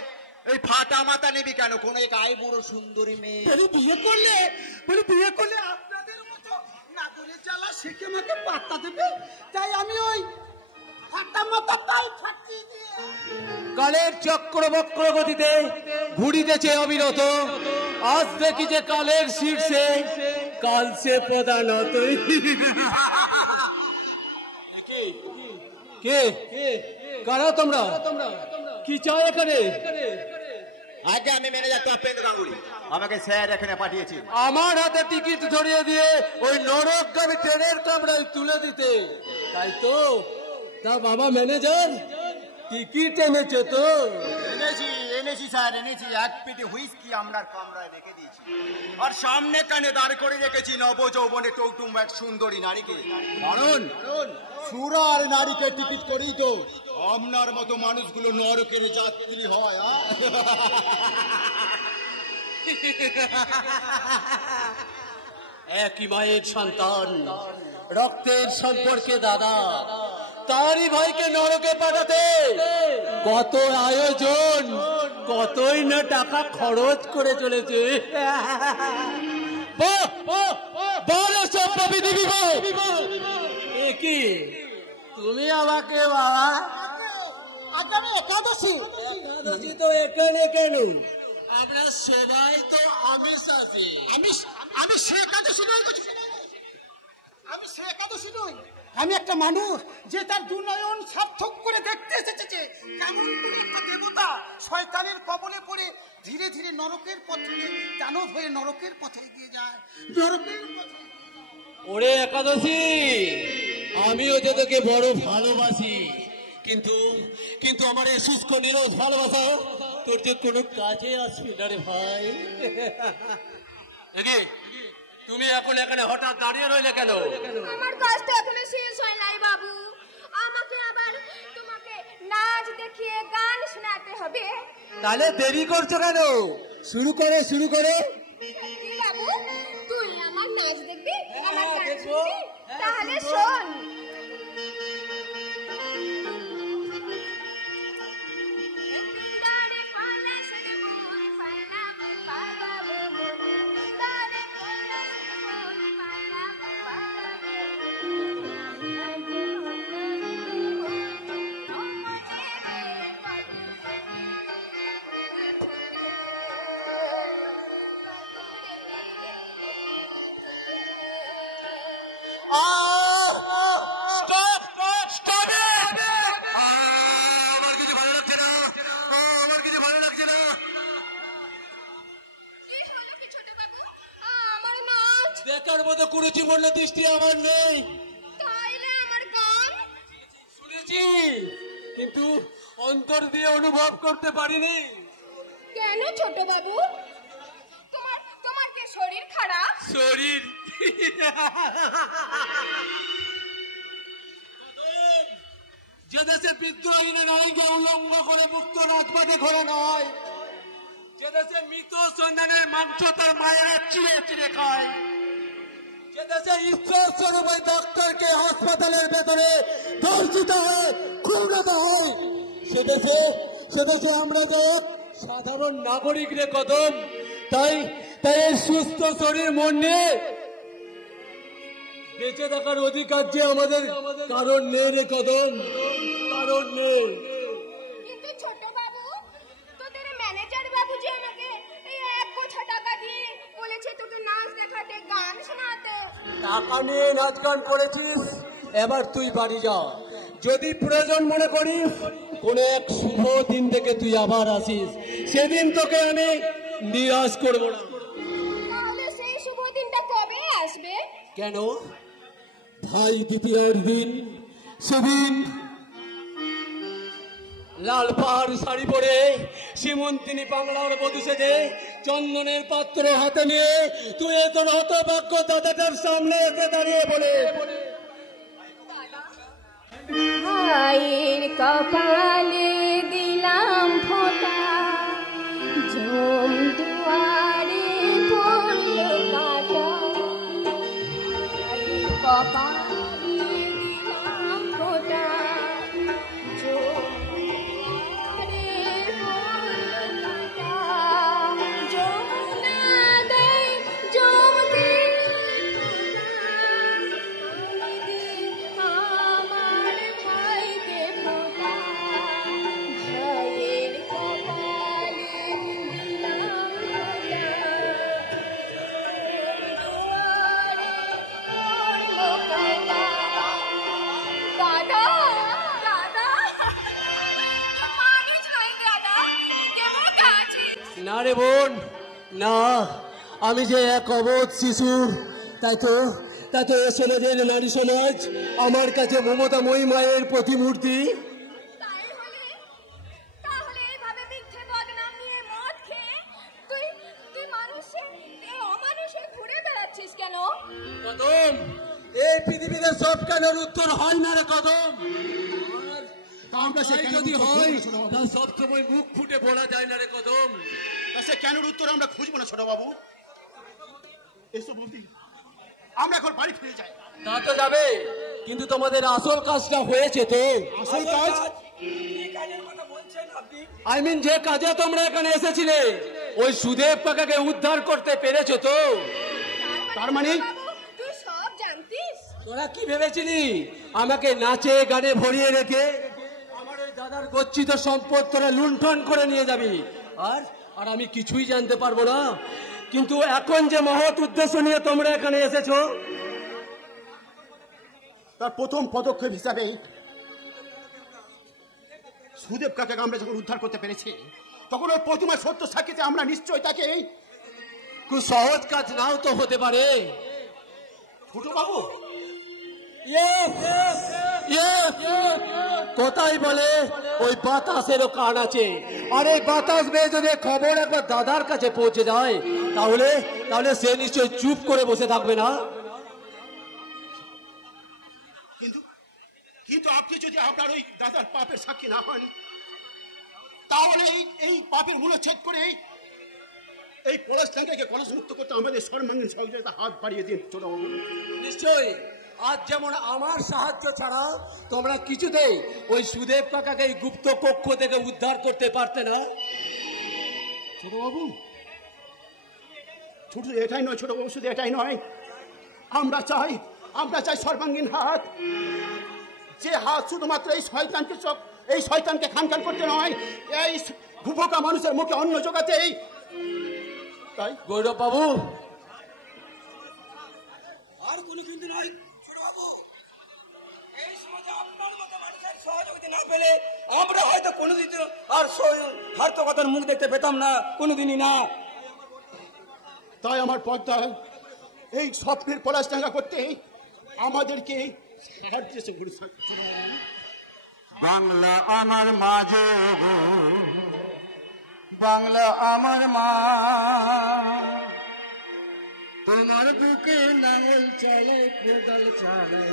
এই ফাটা মাথা নিবি কেন? কোন এক আই বুড়ো সুন্দরী মেয়ে বিয়ে করলে আপনাদের মতো নাগরের জ্বালা শিখে আমাকে পাত্তা দেবে, তাই আমি ওই ফাটা মাথাটাই ফাটিয়ে দিয়ে। কালের চক্রবক্র গতিতে ঘুরিতেছে অবিরত, আজ দেখি যে কালের শীর্ষে কাল সে প্রধানত। কে কারা তোমরা? কি চাও এখানে? আগে আমি ম্যানেজার তপেন্দ্র গাঙ্গুলি, আমাকে স্যার এখানে পাঠিয়েছি আমার হাতে টিকিট ধরিয়ে দিয়ে ওই নরকগামী ট্রেনের কামরায় তুলে দিতে, তাই তো? তা বাবা ম্যানেজার, টিকিট এনেছে তো? এনেছি স্যার, এনেছি। এক পেটি হুইস্কি আমরা কামরায় রেখে দিয়েছি, আর সামনে কানে দাঁড় করে রেখেছি নব যৌবনে টৌটুম এক সুন্দরী নারীকে। কারণ সুরার নারীকে টিকিট করেই তো আপনার মতো মানুষগুলো নরকের যাত্রী হয়। একই মায়ের সন্তান, রক্তের সম্পর্কে দাদা, তারই ভাইকে নরকে পাঠাতে কত আয়োজন, কতই না টাকা খরচ করে চলেছে। কি তুমি আমাকে বাবা? আগামী একাদশী তো এখানে কেন? আমরা সবাই তো আমিষ আছি। আমি সে একাদশী নই, আমি সে একাদশী নই। আমি একটা মানুষ যে তার দুনয়ন সার্থক করে দেখতে এসেছে কেমন করে একটা দেবতা শয়তানের কবলে পড়ে ধীরে ধীরে নরকের পথে দানব হয়ে নরকের পথে এগিয়ে যায়, নরকের পথে। ওরে একাদশী, আমিও যে তোকে বড় ভালোবাসি, কিন্তু আমার এই শুষ্ক নিরোধ ভালোবাসা তোর যে কোনো কাজে আসবি না রে ভাই। তুমি এখন এখানে হঠাৎ দাঁড়িয়ে রইলে কেন? আমার কাজটা এখনো শেষ হয় নাই বাবু, আমাকে আবার তোমাকে নাচ দেখিয়ে গান শোনাতে হবে। তাহলে দেরি করছো কেন? শুরু করে। কি বাবু, তুই আমার নাচ দেখবি, আমার গান শুনবি? তাহলে শোন। দেখার মতো কুরুচি মূল্য দৃষ্টি আমার নেই। তাইলে আমার গান শুনেছি, কিন্তু অন্তর দিয়ে অনুভব করতে পারিনি। কেন ছোট বাবু, তোমার কি শরীর খারাপ? শরীর যে দেশে বিদ্রোহীরা নারীকে উলঙ্গ করে মুক্ত রাজপথে ঘোরানো হয়, যে দেশে মৃত সন্তানের মাংস তার মায়েরা চিড়ে চিড়ে খায়, যে দেশে ঈশ্বর স্বরূপ ওই ডাক্তারকে হাসপাতালের ভেতরে ধর্ষিত হয়, খুন হয়, সে দেশে আমরা তো সাধারণ নাগরিক রে কদম। তাই এই সুস্থ শরীর মন নিয়ে বেঁচে থাকার অধিকার যে আমাদের কারণ নেই রে কদম, কারণ নেই। কিন্তু ছোট বাবু, তোদের ম্যানেজার বাবু যে আমাকে এই 1 কোটি টাকা দিয়ে বলেছে তোকে নাচ দেখাতে, গান শোনাতে। টাকা নিয়ে নাচ গান করেছিস, এবার তুই বাড়ি যা। যদি প্রয়োজন মনে করিস কোন এক শুভ দিন থেকে তুই আবার আসিস, সেদিন তোকে আমি নিরাশ করব না। তাহলে সেই শুভ দিনটা কবে আসবে? কেন? ভাই দ্বিতীয়ার দিন, সেদিন লাল পাহাড় শাড়ি পরে সীমন্তিনী বাংলার বধূ সেজে চন্দনের পাত্র হাতে নিয়ে তুই তোর হতভাগ্য দাদাটার সামনে এসে দাঁড়িয়ে বলে, ভাইয়ের কপালে দিলাম ফোঁটা, ঝুম দুয়ারে পড়লো কাঁটা। ভাইয়ের কপালে দিলাম ফোঁটা, ঝুম দুয়ারে পড়লো কাঁটা। যমুনা দেয় যমকে আমার ভাইকে ফোঁটা, ভাইয়ের কপালে দিলাম ফোঁটা, পড়লো কাঁটা। দাদা, দাদা, আমি চাই দাদা, কেমন আছিস? না রে বোন, না, আমি যে এক অবোধ শিশু, তাই তো এসে নারী সমাজ আমার কাছে মমতাময়ী মায়ের প্রতিমূর্তি। তাহলে এইভাবে মিথ্যে বদনাম নিয়ে মদ খেয়ে তুই অমানুষে ঘুরে বেড়াচ্ছিস কেন? কদম, এই পৃথিবীতে সব কেনের উত্তর হয় না রে কদম। যদি হয় তা সবসময় মুখ ফুটে বলা যায় না রে কদম। সে কেন উত্তর আমরা খুঁজবো না ছোট বাবু, এসব বলতে আমরা এখন বাড়ি ফিরে যাই। তা তো যাবে, কিন্তু তোমাদের আসল কাজটা হয়েছে তো? আসল কাজ? আই মিন যে কাজে তোমরা এখানে এসেছিলে, ওই সুদেব কাকাকে উদ্ধার করতে পেরেছো তো? তার মানে তুই সব জানতিস? তোরা কি ভেবেছিলি আমাকে নাচে গানে ভরিয়ে রেখে আমার ওই দাদার গচ্ছিত সম্পদ তোরা লুণ্ঠন করে নিয়ে যাবি, আর আমি কিছুই জানতে পারবো না? কিন্তু এখন যে মহৎ উদ্দেশ্য নিয়ে তোমরা এখানে এসেছো, তার প্রথম পদক্ষেপ হিসাবে সুদেব কাকাকে আমরা যখন উদ্ধার করতে পেরেছি, তখন ওই প্রতিমা সত্য সাক্ষীতে আমরা নিশ্চয়ই তাকে খুব সহজ কাজ নাও তো হতে পারে ছোট বাবু। কোথায় বলে ওই বাতাসেরও কান আছে, আর এই বাতাস বেয়ে যদি খবর একবার দাদার কাছে পৌঁছে যায়, তাহলে সে নিশ্চয়ই চুপ করে বসে থাকবে না। কিন্তু আপনি যদি আপনার ওই দাদার পাপের সাক্ষী না হন, তাহলে এই পাপের মূলচ্ছেদ করে এই পলাশটাকে কলসমুক্ত করতে আমাদের সর্বাঙ্গীন সহযোগিতা হাত বাড়িয়ে দিন ছোট বাবু। নিশ্চয়ই, আজ যেমন আমার সাহায্য ছাড়া তোমরা কিছুতেই ওই সুদেব কাকাকে এই গুপ্ত কক্ষ থেকে উদ্ধার করতে পারতে না। ছোট বাবু, শুধু এটাই নয় ছোট বাবু, শুধু এটাই নয়, আমরা চাই সর্বাঙ্গীন হাত, যে হাত শুধুমাত্র এই শয়তানকে খানখান করতে নয়, এই ভুভোকা মানুষের মুখে অন্ন জোগাতে। তাই গৌরব বাবু, আর কোনো কিন্তু নয় ছোট বাবু, এই সমাজে আপনার মতো মানুষের সহযোগিতা না পেলে আমরা হয়তো কোনোদিন আর সার্থকতার মুখ দেখতে পেতাম না, কোনোদিনই না। তাই আমার পর্দায় এই স্বপ্নের পলাশডাঙ্গা করতে আমাদেরকে সাহায্য করে। বাংলা আমার মাঝে, বাংলা আমার মা, তোমার বুকে নাঙল চালাই কোদাল চালাই,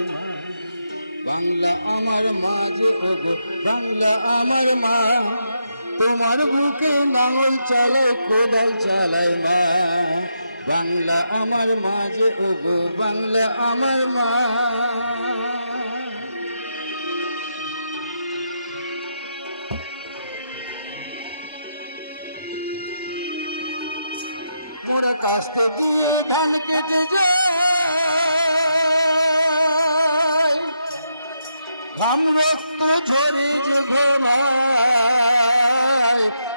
বাংলা আমার মা যে ওগো বাংলা আমার মা, তোমার বুকে নাঙল চালায় কোদাল চালায় মা, বাংলা আমার মা যে ওগো বাংলা আমার মা। মোর কাস্তে দিয়ে ধান কেটে যায়, ঘাম রক্ত ঝরে যে ঘনায়,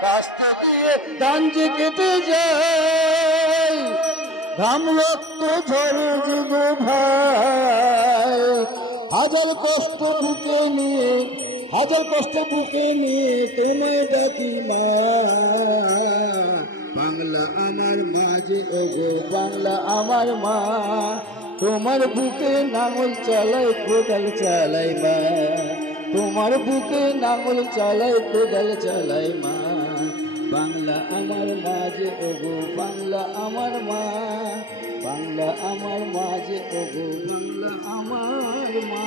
কাস্তে দিয়ে ধান যে কেটে যায়, ঘাম রক্ত ঝরে যে ভাই, হাজার কষ্ট বুকে নিয়ে হাজার কষ্ট বুকে নিয়ে তোমায় ডাকি মা, বাংলা আমার মা যে ওগো বাংলা আমার মা, তোমার বুকে নাঙল চালায় কোদাল চালাই মা, তোমার বুকে নাঙল চালায় কোদাল চালাই মা, বাংলা আমার মা যে ওগো বাংলা আমার মা, বাংলা আমার মা যে ওগো বাংলা আমার মা।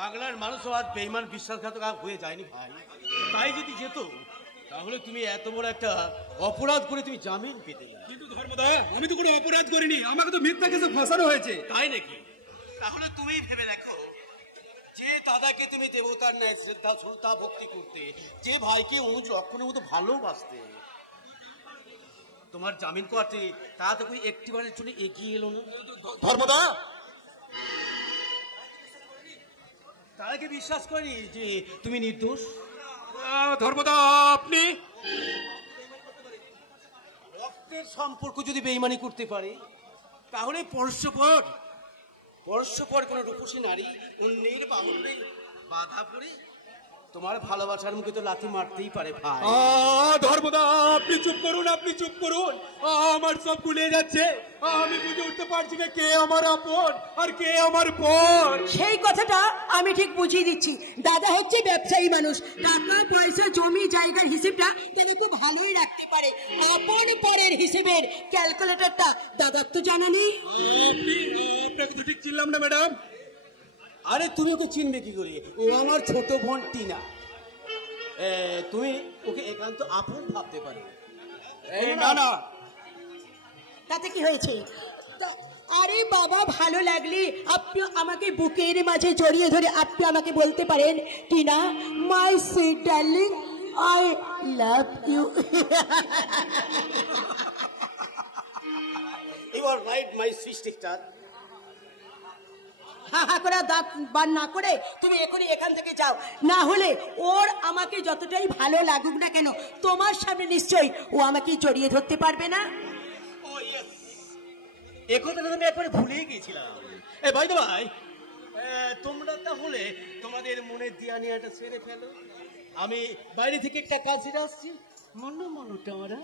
বাংলার মানুষও আজ বেঈমান বিশ্বাসঘাতক হয়ে যায়নি ভাই। তাই যদি যেত তাহলে তুমি এত বড় একটা অপরাধ করে তুমি জামিন পেতে। কিন্তু ধর্মদা, আমি তো কোনো অপরাধ করিনি, আমাকে তো মিথ্যা কেসে ফাঁসানো হয়েছে। তাই নাকি? তাহলে তুমি ভেবে দেখো, যে দাদাকে তুমি দেবতার ন্যায় শ্রদ্ধা শ্রদ্ধা ভক্তি করতে, যে ভাইকে অনুজ লক্ষণের মতো ভালোবাসতে, তোমার জামিন করতে তা তো একটিবারের জন্য এগিয়ে এলো না। ধর্মদা, তাকে বিশ্বাস করি যে তুমি নির্দোষ। ধর্মদা, আপনি রক্তের সম্পর্ক যদি বেইমানি করতে পারে, তাহলে পরস্পর কোন রূপসী নারী অন্যের বাহুল্যে বাধা পড়ে তোমার ভালোবাসার মুখে তো লাথি মারতেই পারে ভাই। ধর্মদা, আপনি চুপ করুন, আপনি চুপ করুন, আমার সব গুলিয়ে যাচ্ছে। আমি বুঝে উঠতে পারছি না কে আমার আপন আর কে আমার পর। সেই কথাটা আমি ঠিক বুঝিয়ে দিচ্ছি। দাদা হচ্ছে ব্যবসায়ী মানুষ, টাকা পয়সা জমি জায়গার হিসেবটা তিনি খুব ভালোই রাখতে পারে। আপন পরের হিসেবের ক্যালকুলেটরটা দাদার তো জানা নেই। আপনাকে তো ঠিক চিনলাম না ম্যাডাম। আরে তুমি ওকে চিনবে কি করে? ও আমার ছোট বোন টিনা। তুমি ওকে একান্ত আপন ভাবতে পারো। না না, তাতে কি হয়েছে? আরে বাবা, ভালো লাগলে আপনি আমাকে বুকের মাঝে জড়িয়ে ধরে আপনি আমাকে বলতে পারেন, Tina my sweet darling, I love you. You are right my sister. দাঁত বার না করে তুমি এখনই এখান থেকে যাও, না হলে ওর আমাকে যতটাই ভালো লাগুক না কেন, তোমার সামনে নিশ্চয়ই ও আমাকে জড়িয়ে ধরতে পারবে না। একথাটা আমি একবারে ভুলেই গেছিলাম। ভাই তো ভাই, তোমরা তাহলে তোমাদের মনের দিয়া নিয়াটা সেরে ফেলো। আমি বাইরে থেকে একটা কাজ সেরে আসছি। মনো টারা।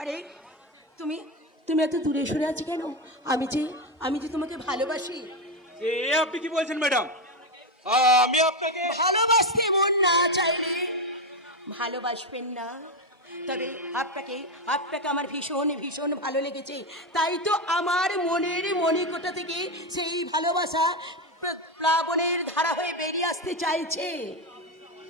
আরে তুমি তুমি এত দূরে সরে আছো কেন? আমি যে তোমাকে ভালোবাসি। আপনি কি বলছেন ম্যাডাম? আমি আপনাকে ভালোবাসতে মন না চাইলে ভালোবাসবেন না, তবে আপনাকে আমার ভীষণ ভীষণ ভালো লেগেছে। তাই তো আমার মনের মণিকোটা থেকে সেই ভালোবাসা প্লাবনের ধারা হয়ে বেরিয়ে আসতে চাইছে।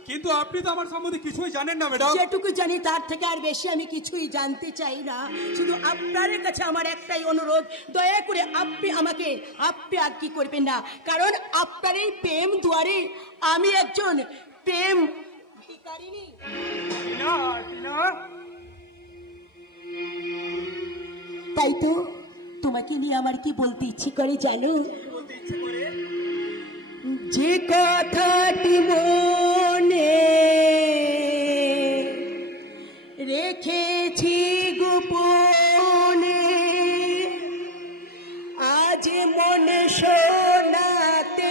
কিন্তু আপনি তো আমার সম্বন্ধে কিছুই জানেন না ম্যাডাম। যেটুকু জানি তার থেকে আর বেশি আমি কিছুই জানতে চাই না। শুধু আপনার কাছে আমার একটাই অনুরোধ, দয়া করে আপনি আর কি করবেন না, কারণ আপনার এই প্রেম দুয়ারে আমি একজন প্রেম ভিখারিনী। তাই তো তোমাকে নিয়ে আমার কি বলতে ইচ্ছে করে জানো? যে কথাটি মনে রেখেছি গোপনে, আজ মনে শোনাতে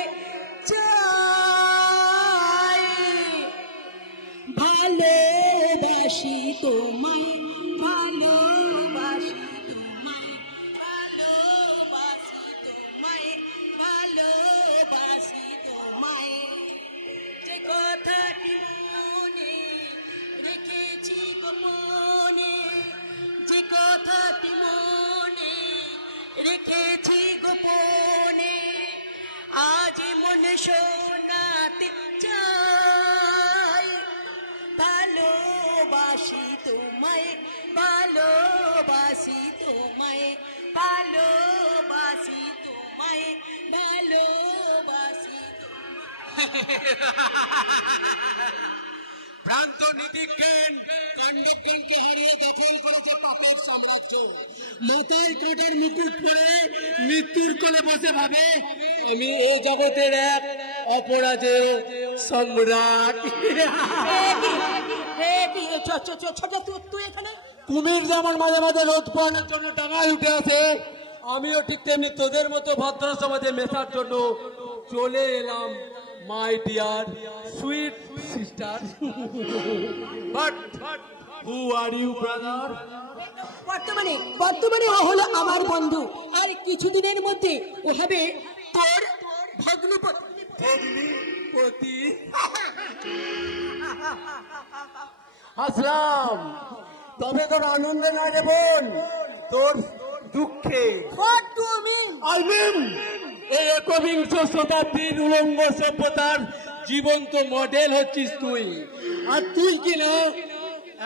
চাই। ভালোবাসি তোমায়, ভালোবাসি তোমায়, ভালোবাসি তোমায়, ভালোবাসি তোমায়। যে কথাটি মনে রেখেছি গোপনে, যে কথা শোনাতে চাই, ভালোবাসি তোমায়, ভালোবাসি তোমায়, ভালোবাসি তোমায়, ভালোবাসি ভ্রান্ত নীতিজ্ঞান কাণ্ডজ্ঞানকে হারিয়ে দখল করেছে পাপের সাম্রাজ্য। মাথায় ক্রোটের মুকুট পরে মৃত্যুর কোলে বসে ভাবে আমি এই জগতের এক অপরাজেয় সম্রাট। তুই এখানে কুমির যেমন মাঝে মাঝে রোদ পাওয়ানোর জন্য ডাঙায় উঠে আসে, আমিও ঠিক তেমনি তোদের মতো ভদ্র সমাজে মেশার জন্য চলে এলাম my dear sweet sister. But who are you brother? বর্তমানে ও হলো আমার বন্ধু, আর কিছুদিনের মধ্যে ও হবে তোর ভগ্নিপতি। হাসলাম, তবে তোর আনন্দে নয় রে বোন, তোর দুঃখে। আই মিন এই একবিংশ শতাব্দীর উলঙ্গ সভ্যতার জীবন্ত মডেল হচ্ছিস তুই। আর তুই কি না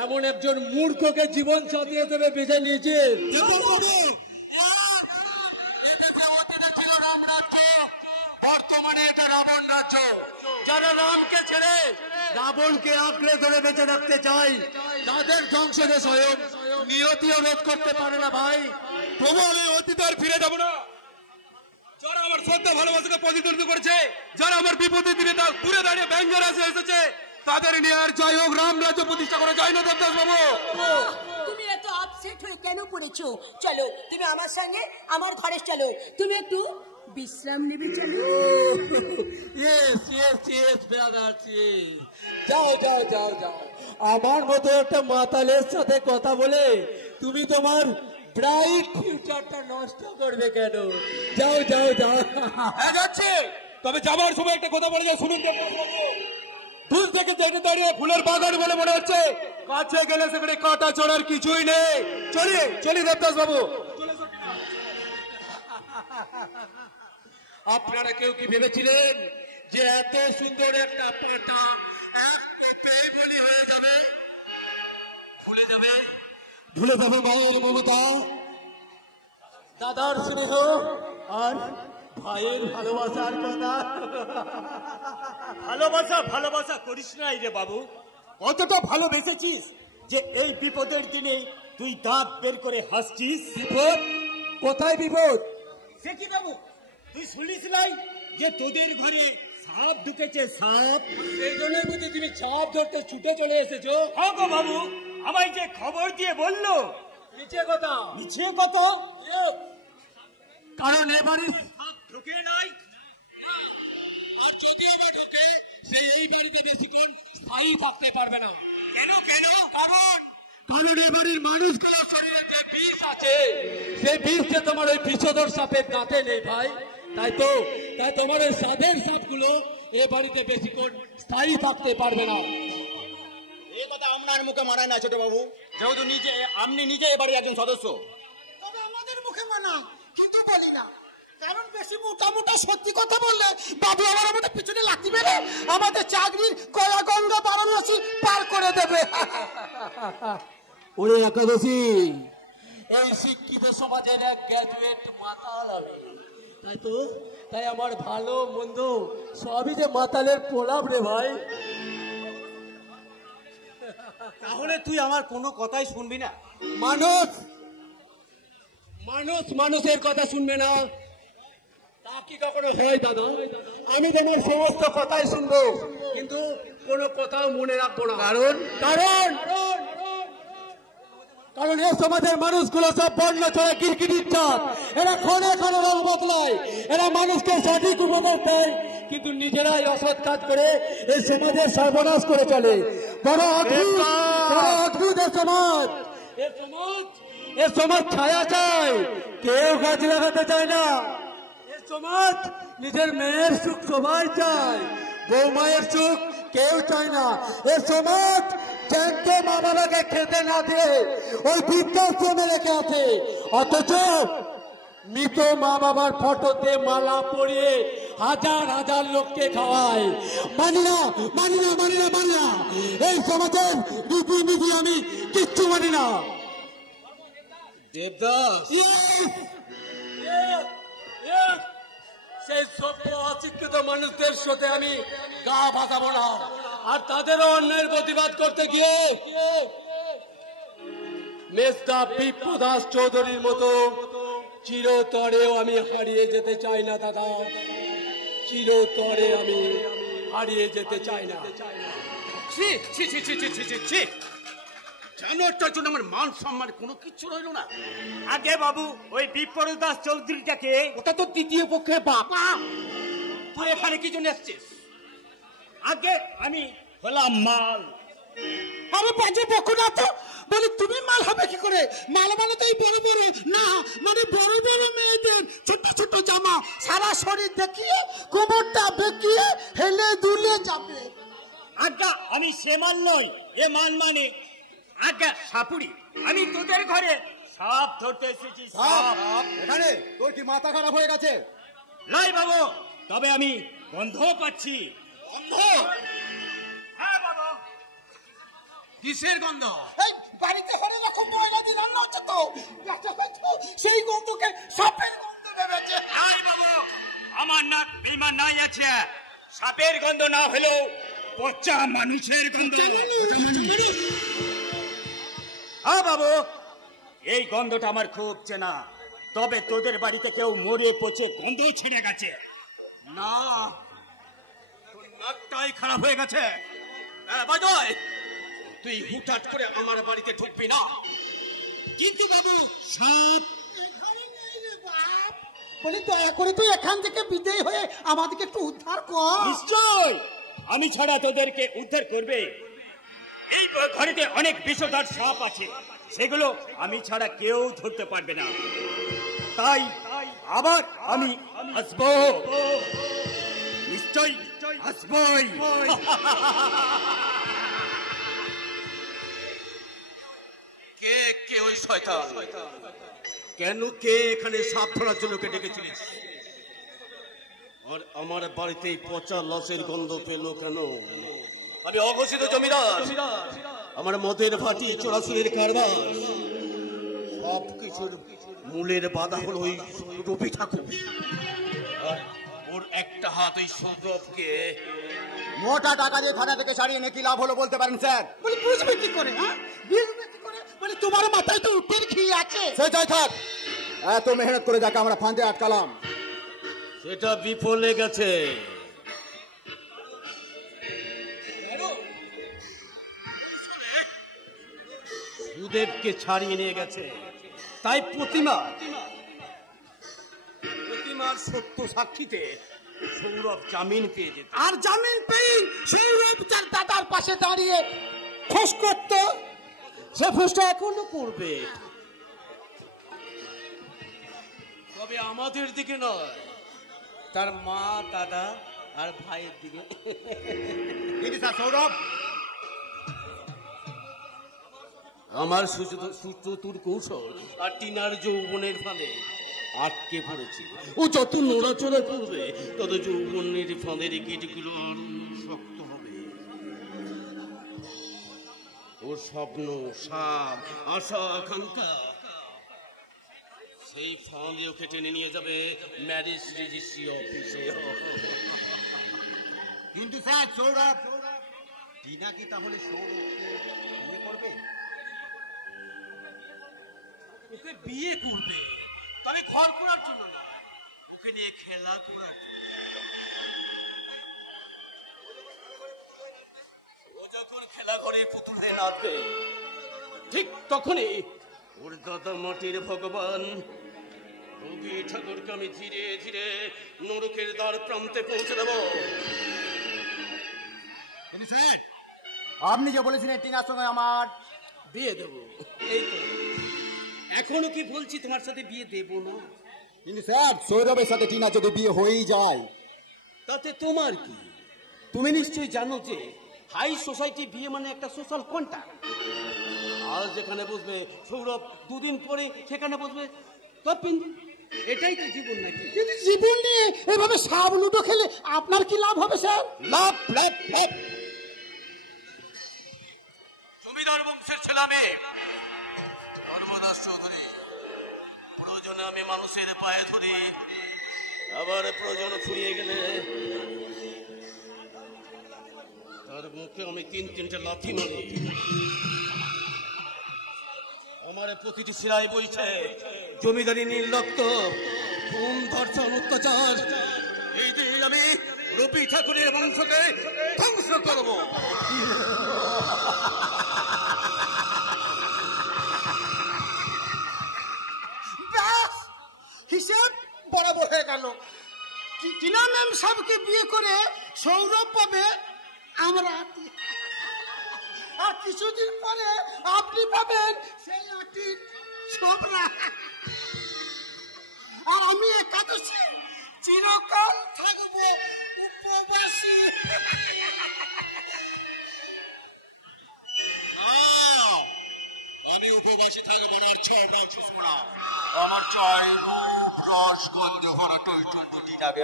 এমন একজন মূর্খকে জীবন সাথী হিসেবে বেছে নিয়েছিস? যারা রামকে ছেড়ে রাবণকে আঁকড়ে ধরে বেঁচে রাখতে চাই, তাদের ধ্বংসকে স্বয়ং নিয়তিও রোধ করতে পারে না ভাই। তবু আমি অতীতে আর ফিরে যাব না। যারা আমার শ্রদ্ধা ভালোবাসাকে প্রতিদ্বন্দ্ব করেছে, যারা আমার বিপদের দিনে তা দূরে দাঁড়িয়ে ব্যঙ্গের আসে এসেছে, তাদের নিয়ে আর জয় হোক রাম রাজ্য প্রতিষ্ঠা করা যায় না। দেবদাস বাবু, তুমি এত আপসেট হয়ে কেন পড়েছো? চলো তুমি আমার সঙ্গে আমার ঘরে চলো, তুমি একটু বিশ্রাম নেবে। চলো। যাও যাও যাও যাও। আমার মতো একটা মাতালের সাথে কথা বলে তুমি তোমার ব্রাইট ফিউচারটা নষ্ট করবে কেন? যাও যাও যাও। যাচ্ছে, তবে যাবার সময় একটা কথা বলে যাও, শুনুন। দূর থেকে যেতে দাঁড়িয়ে ফুলের বাগান বলে মনে হচ্ছে, কাছে গেলে সেখানে কাটা চড়ার কিছুই নেই। চলি দেবদাস বাবু। আপনারা কেউ কি ভেবেছিলেন যে এত সুন্দর একটা পাতা হয়ে যাবে? ভুলে যাবে মায়ের মমতা, দাদার স্নেহ আর ভাইয়ের ভালোবাসার কথা। ভালোবাসা করিস নাই রে বাবু, অতটা ভালোবেসেছিস যে এই বিপদের দিনে তুই দাঁত বের করে হাসছিস। বিপদ? কোথায় বিপদ? সে কি বাবু, তুই শুনিস নাই যে তোদের ঘরে সাপ ঢুকেছে? সাপ, এই জন্যই বুঝি তুমি সাপ ধরতে ছুটে চলে এসেছো? হ্যাঁ গো বাবু, আমায় যে খবর দিয়ে বললো মিছে কথা। মিছে কথা? কারণ এবারে সাপ ঢুকে নাই, আর যদি আবার ঢুকে সে এই বাড়িতে বেশিক্ষণ স্থায়ী থাকতে পারবে না। কেন? কারণ এবারের মানুষগুলোর শরীরে যে বিষ আছে, সেই বিষটা তোমার ওই বিষধর সাপের দাঁতে নেই ভাই। তাই তোমার ওই সাধের সাপগুলো এ বাড়িতে বেশিক্ষণ স্থায়ী থাকতে পারবে না। এই কথা আপনার মুখে মানায় না ছোট বাবু, যেহেতু আপনি নিজে এ বাড়ির একজন সদস্য। তবে আমাদের মুখে মানা, কিন্তু বলি না, কারণ বেশি মোটা সত্যি কথা বললে বাবু আবার আমাদের পিছনে লাথি মেরে আমাদের চাকরির গয়া গঙ্গা বারাণসী পার করে দেবে। ওরে একাদশী, এই শিক্ষিত সমাজের এক গ্র্যাজুয়েট মাতাল আমি। তাই আমার ভালো মন্দ সবই যে মাতালের প্রলাপ রে ভাই। তাহলে তুই আমার কোনো কথাই শুনবি না? মানুষের কথা শুনবে না তা কি কখনো হয় দাদা? আমি তোমার সমস্ত কথাই শুনবো, কিন্তু কোনো কথাও মনে রাখবো না। কারণ এই সমাজের মানুষগুলো সব বর্ণ ছড়া কিরকিটির চাপ। এরা ক্ষণে রং বদলায়, এরা মানুষকে সঠিক উপদেশ দেয়, কিন্তু নিজেরাই অসৎ কাজ করে এই সমাজের সর্বনাশ করে চলে। বড় অদ্ভুত এ সমাজ ছায়া চায়, কেউ গাছ লাগাতে চায় না। এ সমাজ নিজের মেয়ের সুখ সবাই চায়, বউ মায়ের সুখ কেউ চায় না। এ সমাজ জ্যান্ত মা বাবাকে খেতে না দিয়ে ওই বৃদ্ধাশ্রমে রেখে আছে, অথচ মৃত মা বাবার ফটোতে মালা পরিয়ে হাজার হাজার লোককে খাওয়ায়। মানি না, মানি না, মানি না, মানি না। এই সমাজের রীতিনীতি আমি কিচ্ছু মানি না। দেবদাস, সেই সভ্য অশিক্ষিত মানুষদের সাথে আমি গা ভাসাবো না, আর তাদেরও অন্যায়ের প্রতিবাদ করতে গিয়ে মেজদা বিপ্রদাস চৌধুরীর মতো চিরতরেও আমি হারিয়ে যেতে চাই না দাদা, চিরতরে আমি হারিয়ে যেতে চাই না। জানোয়ারটার জন্য আমার মান সম্মান কোনো কিছু রইল না। আগে বাবু ওই বিপ্রদাস চৌধুরীটাকে, ওটা তো তৃতীয় পক্ষে বাবা। তুই এখানে কি জন্য এসছিস? আগে আমি হলাম মাল। আরে বাজে বকো না তো, বলি তুমি মাল হবে কি করে? মাল মানে তো এই বড় বড় না, মানে বড় বড় মেয়েদের ছোট ছোট জামা, সারা শরীর দেখিয়ে কোমরটা বেঁকিয়ে হেলে দুলে যাবে। আজ্ঞা আমি সে মাল নই, এ মাল মানে আজ্ঞা সাপুরি। আমি তোদের ঘরে সাপ ধরতে এসেছি। সাপ এখানে তোর কি মাথা খারাপ হয়ে গেছে? লাই বাবু, তবে আমি গন্ধ পাচ্ছি। গন্ধ? হ্যাঁ বাবু। কিসের গন্ধ? এই বাড়িতে হরে রকম ময়লা দিয়ে রান্না হচ্ছে তো, সেই গন্ধকে সাপের গন্ধ ভেবেছে। লাই বাবু, আমার না বিমান নাই আছে। সাপের গন্ধ না হলেও পচা মানুষের গন্ধ। হ্যাঁ বাবু, এই গন্ধটা আমার খুব চেনা। তবে তোদের বাড়িতে কেউ মরে পচে গন্ধ ছেড়ে গেছে না, তোর নাকটাই খারাপ হয়ে গেছে। বাজয়, তুই হুটহাট করে আমার বাড়িতে ঢুকবি না। কিন্তু বাবু সাপ বলি দয়া করে তুই এখান থেকে বিদায় হয়ে আমাদেরকে একটু উদ্ধার কর। নিশ্চয়, আমি ছাড়া তোদেরকে উদ্ধার করবে। এই ঘরেতে অনেক বিষধর সাপ আছে, সেগুলো আমি ছাড়া কেউ ধরতে পারবে না। তাই আবার আমি আসবো, নিশ্চয় আসবই। কে কে ওই শয়তান? কেন কে এখানে সাপ ধরার জন্য কে ডেকেছিলিস? আর আমার বাড়িতে পচা লসের গন্ধ পেলো কেন? আমি অঘোষিত জমিদার, আমার মদের ভাটি, চোরাচুরির কারবার, সব কিছুর মূলের বাধা হলো ওই রবি ঠাকুর। আর ওর একটা হাত ওই সৌরভকে মোটা টাকা দিয়ে থানা থেকে সারিয়ে নিয়ে কি লাভ হলো বলতে পারেন স্যার? বলি বুঝবে কি করে? হ্যাঁ বুঝবে কি করে? বলি তোমার মাথায় তো উঠের ঘি আছে। সেটাই থাক, এত মেহনত করে যাকে আমরা ফাঁদে আটকালাম সেটা বিফলে গেছে। সুদেবকে ছাড়িয়ে নিয়ে গেছে, তাই প্রতিমার সত্য সাক্ষীতে সৌরভ জামিন পেয়ে যেত। আর জামিন পেয়ে সৌরভ তার দাদার পাশে দাঁড়িয়ে খোঁজ করতো। সে ফুসটা এখনো করবে, তবে আমাদের দিকে নয়, তার মা, দাদা আর ভাইয়ের দিকে। সৌরভ, আমার সুচতুর কৌশল আর টিনার যৌবনের ফাঁদে আটকে পড়েছি। ও যত নড়াচড়া করবে তত যৌবনের ফাঁদের গিটগুলো আরো শক্ত হবে। ওর স্বপ্ন, সাপ, আশা, আকাঙ্ক্ষা, সেই ফাঁদে ওকে টেনে নিয়ে যাবে ম্যারেজ রেজিস্ট্রি অফিসে। কিন্তু স্যার সৌরভ, টিনা কি তাহলে সৌরভকে বিয়ে করবে? ওকে বিয়ে করবে, তবে ঘর করার জন্য না, ওকে নিয়ে খেলা করার জন্য। ও যখন খেলা ঘরে পুতুল হয়ে নাচবে, ঠিক তখনই ওর দাদা মাটির ভগবান রবি ঠাকুরকে আমি ধীরে ধীরে নরকের দ্বার প্রান্তে পৌঁছে দেব। আপনি যে বলেছিলেন টিনার সঙ্গে আমার বিয়ে দেব, এই তো এখনো কি বলছি তোমার সাথে বিয়ে দেব না? কিন্তু স্যার সৌরভের সাথে টিনা যদি বিয়ে হয়েই যায় তাতে তোমার কি? তুমি নিশ্চয়ই জানো যে হাই সোসাইটি বিয়ে মানে একটা সোশ্যাল কন্ট্যাক্ট। আজ যেখানে বসবে সৌরভ, দুদিন পরে সেখানে বসবে তপিন। এটাই তো জীবন নাকি? কিন্তু জীবন নিয়ে এভাবে সাপ লুডো খেলে আপনার কি লাভ হবে স্যার? লাভ লাভ লাভ। জমিদার বংশের ছেলে মেয়ে ধর্মদাস চৌধুরী, প্রয়োজনে আমি মানুষের পায়ে ধরি, আবার প্রয়োজন ফুরিয়ে গেলে তার মুখে আমি 3-3টে লাথি মারি। আমার প্রতিটি শিরায় বইছে জমিদারি নির্লপ্ত, খুন ধর্ষণ অত্যাচার। এই যে আমি রবি ঠাকুরের বংশকে ধ্বংস করব। হিসাব বরাবর হয়ে গেল। টিনা ম্যাম সাহেবকে বিয়ে করে সৌরভ পাবে, আমরা আর কিছুদিন পরে আপনি পাবেন সেই আটির ছোবরা। আর আমি একাদশী চিরকাল থাকবো উপবাসী। আমি উপবাসী থাকবো না, ছটা ছুঁবো না। আমার চাই রূপ রস গন্ধে ভরা টইটুম্বুটি যাবে।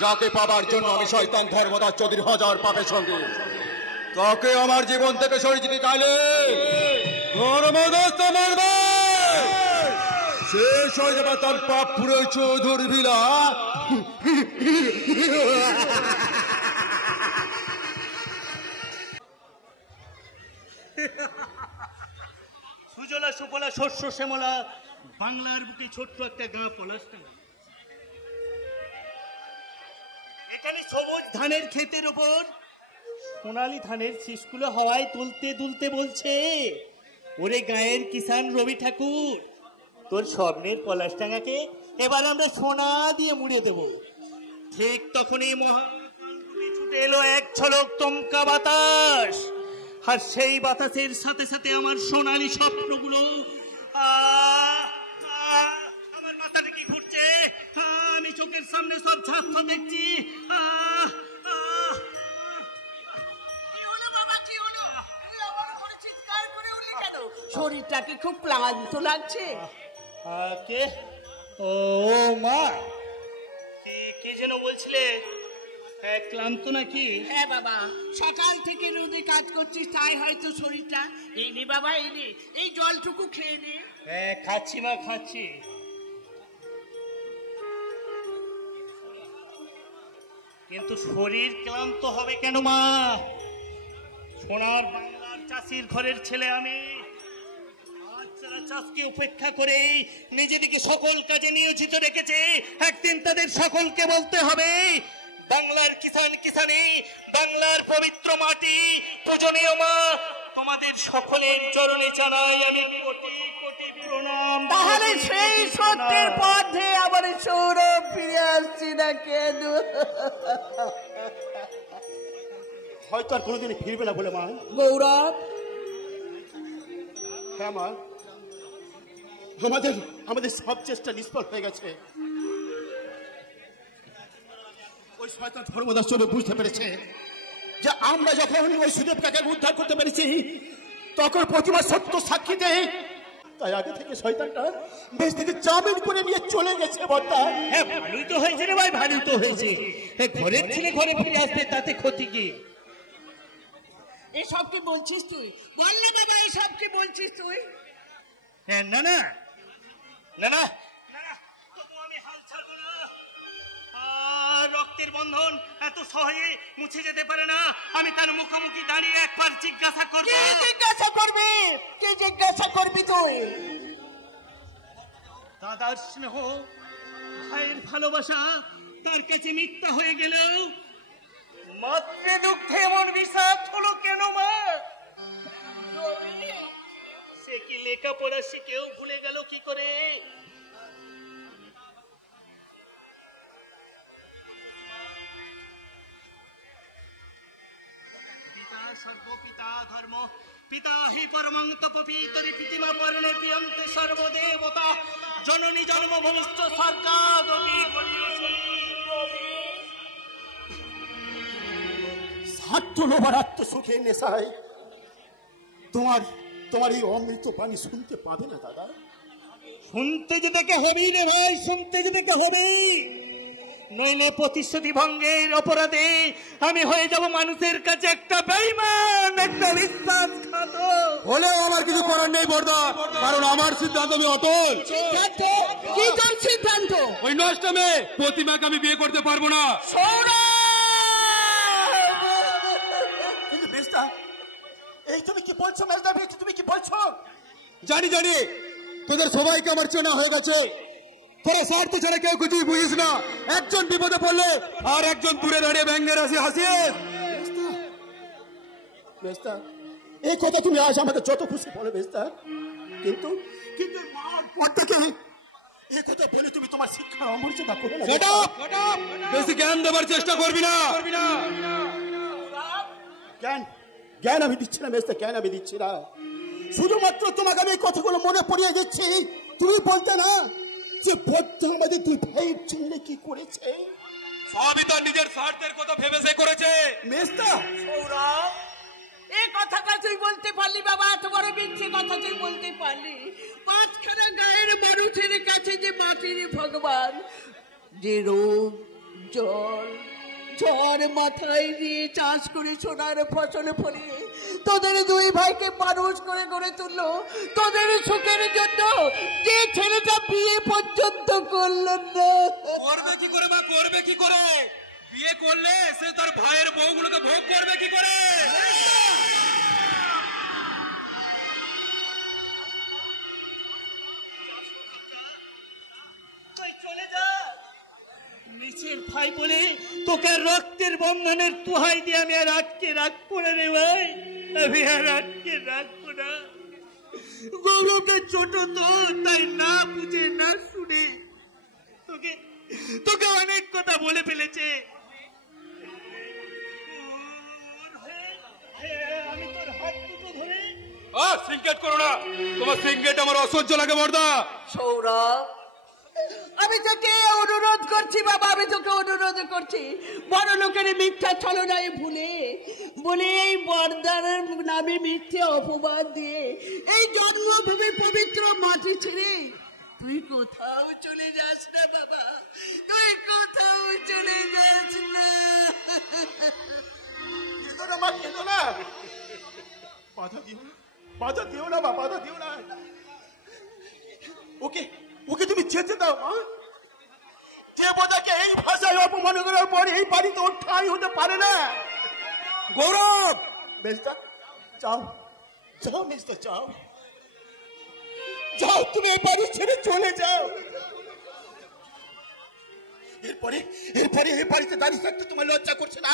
যাকে পাবার জন্য আমি শয়তান ধর্মদাস চৌধুরী হাজার পাপের সঙ্গে, তাকে আমার জীবন থেকে সরিয়ে দিতে চাইলে ধর্মদাস তোমার শেষ হয়ে যাবে তার পাপ পুরো চৌধুরী ভিলা। সুজলা সুফলা শস্য শ্যামলা বাংলার বুকে ছোট্ট একটা গাঁ পলাশডাঙ্গা। এখানে সবুজ ধানের ক্ষেতের উপর সোনালী ধানের শীষগুলো হাওয়ায় তুলতে তুলতে বলছে, ওরে গায়ের কিষান রবি ঠাকুর, তোর স্বপ্নের পলাশডাঙ্গাকে এবার আমরা সোনা দিয়ে মুড়ে দেব। ঠিক তখনই ছুটে এলো এক ঝলক চমকা বাতাস, আর সেই বাতাসের সাথে সাথে আমার সোনালী স্বপ্নগুলো আমার মাথাটা কি ঘুরছে, আমি চোখের সামনে সব ঝাপস দেখছি। শরীরটাকে খুব ক্লান্ত লাগছে। কে? ও মা, কে যেন বলছিলে ক্লান্ত নাকি? হ্যাঁ বাবা, সকাল থেকে রোদে কাজ করছিস, তাই হয়তো শরীরটা। এই নে বাবা, এই নে, এই জলটুকু খেয়ে নে। হ্যাঁ খাচ্ছি মা, খাচ্ছি। কিন্তু শরীর ক্লান্ত হবে কেন মা? সোনার বাংলার চাষির ঘরের ছেলে আমি। চাষকে উপেক্ষা করে নিজেদেরকে সকল কাজে নিয়োজিত রেখেছে। একদিন তাদের সকলকে বলতে হবে, বাংলার কিষান কিষানি, বাংলার পবিত্র মাটি, পূজনীয় মা, তোমাদের সকলের চরণে জানাই আমি কোটি কোটি প্রণাম। তাহলে সেই সত্যের পথে আবার সৌরভ ফিরে আসছি না কেন? হয়তো আর কোনোদিন ফিরবে না বলে মা। গৌরব, হ্যাঁ মা, আমাদের সব চেষ্টা নিষ্ফল হয়ে গেছে। ওই শয়তান ধর্মদাস চৌধুরী বুঝতে পেরেছে যে আমরা যখন ওই সুদেব কাকে উদ্ধার করতে পেরেছি, তখন প্রতিবার সত্য সাক্ষী দেয়, তাই আগে থেকে শয়তানটা বেশ থেকে জামিন করে নিয়ে চলে গেছে। বর্তা, হ্যাঁ ভালোই তো হয়েছে রে ভাই, ভালোই তো হয়েছে। ঘরের ছেলে ঘরে ফিরে আসতে তাতে ক্ষতি কি? এসব কি বলছিস তুই? বল না বাবা, এসব কি বলছিস তুই? না না না না, তবু আমি হাল ছাড়বো না। রক্তের বন্ধন এত সহজে মুছে যেতে পারে না। আমি তার মুখোমুখি দাঁড়িয়ে একবার জিজ্ঞাসা করবো। কি জিজ্ঞাসা করবি? কি জিজ্ঞাসা করবি তুই? দাদার স্নেহ, ভাইয়ের ভালোবাসা তার কাছে মিথ্যা হয়ে গেলেও মাতৃ দুঃখে এমন বিষাদ হলো কেন মা? সে কি লেখাপড়া শিখেও ভুলে গেল কি করে? পিতা সর্বপিতা ধর্ম, পিতা হি পরমং তপপিতরি পিতিমা পরণে প্রিয়ন্তে সর্বদেবতা, জননী জন্মভূমিষ্ঠ স্বর্গাদপি গরীয়সী। স্বার্থ লোভার আত্মসুখে নেশায় তোমার এই অমৃত পানি শুনতে পাবে না দাদা। শুনতে যেতে হবেই রে ভাই, শুনতে যেতে হবে। নইলে প্রতিশ্রুতি ভঙ্গের অপরাধে আমি হয়ে যাব মানুষের কাছে একটা বেঈমান, একটা বিশ্বাসঘাতক। হলেও আমার কিছু করার নেই বর্দা, কারণ আমার সিদ্ধান্ত আমি অটল। সিদ্ধান্ত কি তোর সিদ্ধান্ত? ওই নষ্ট মেয়ে প্রতিমাকে আমি বিয়ে করতে পারবো না। কিন্তু মেজদা, এই তুমি কি বলছো মেজদা? তুমি কি বলছো? জানি জানি তোদের সবাইকে আমার চেনা হয়ে গেছে। তোরা স্বার্থ ছাড়া কেউ কিছুই বুঝিস না। একজন বিপদে পড়লে আর একজন দূরে দাঁড়িয়ে ব্যঙ্গের হাসিস। মেজদা, এই কথা তুমি আজ আমাকে যত খুশি বলে মেজদা, কিন্তু কিন্তু মার পর থেকে এই কথা বলে তুমি তোমার শিক্ষার অমর্যাদা করো না। বেশি জ্ঞান দেবার চেষ্টা করবি না। জ্ঞান আমি দিচ্ছি না মেজদা, জ্ঞান আমি দিচ্ছি না। শুধুমাত্র তোমাকে আমি এই কথাগুলো মনে পড়িয়ে দিচ্ছি। তুমি বলতে না যে বদ্ধ আমাদের দুই ভাইয়ের জন্য কি করেছে? সবই তার নিজের স্বার্থের কথা ভেবে সে করেছে। মেজদা, সৌরভ, এই কথাটা তুই বলতে পারলি বাবা? এত বড় মিথ্যে কথা তুই বলতে পারলি? পাঁচখানা গায়ের মানুষের কাছে যে মাটির ভগবান, যে রোগ জল ঝড় মাথায় দিয়ে চাষ করে সোনার ফসল ফলিয়ে তোদের দুই ভাইকে মানুষ করে গড়ে তুললো, তোদের সুখের জন্য যে ছেলেটা বিয়ে পর্যন্ত করলো না। করবে কি করে বা করবে কি করে? বিয়ে করলে সে তার ভাইয়ের বউগুলোকে ভোগ করবে কি করে? চলে যা, নিচের ভাই বলে তোকে রক্তের বন্ধনের তোহাই দিয়ে আমি আর আটকে রাখবো না রে ভাই, আমি আর আটকে রাখবো না। গৌরবটা ছোট তো, তাই না বুঝে না শুনে তোকে তোকে অনেক কথা বলে ফেলেছে। আমি তোর হাত দুটো ধরে সিঙ্গেট করো না, তোমার সিঙ্গেট আমার অসহ্য লাগে বর্দা। সৌরভ, আমি তোকে অনুরোধ করছি বাবা, আমি তোকে অনুরোধ করছি, বড় লোকের মিথ্যা ছলনায় বলে এই বর্দার নামে মিথ্যে অপবাদ দিয়ে এই জন্মভূমি পবিত্র মাটি ছেড়ে তুই কোথাও চলে যাস না বাবা, তুই কোথাও চলে যাস না। মা কেঁদো না, বাধা দিও না, বাধা দিও না, বাধা দিও না। ওকে ওকে তুমি যেতে দাও মা। দেবতাকে এই ভাষায় অপমান করার পর এই বাড়িতে ওর ঠাঁই হতে পারে না। গৌরব, মেজদা যাও, যাও মেজদা, যাও যাও, তুমি এই বাড়ি ছেড়ে চলে যাও। এরপরে এরপরে এই বাড়িতে দাঁড়িয়ে থাকতে তোমার লজ্জা করছে না?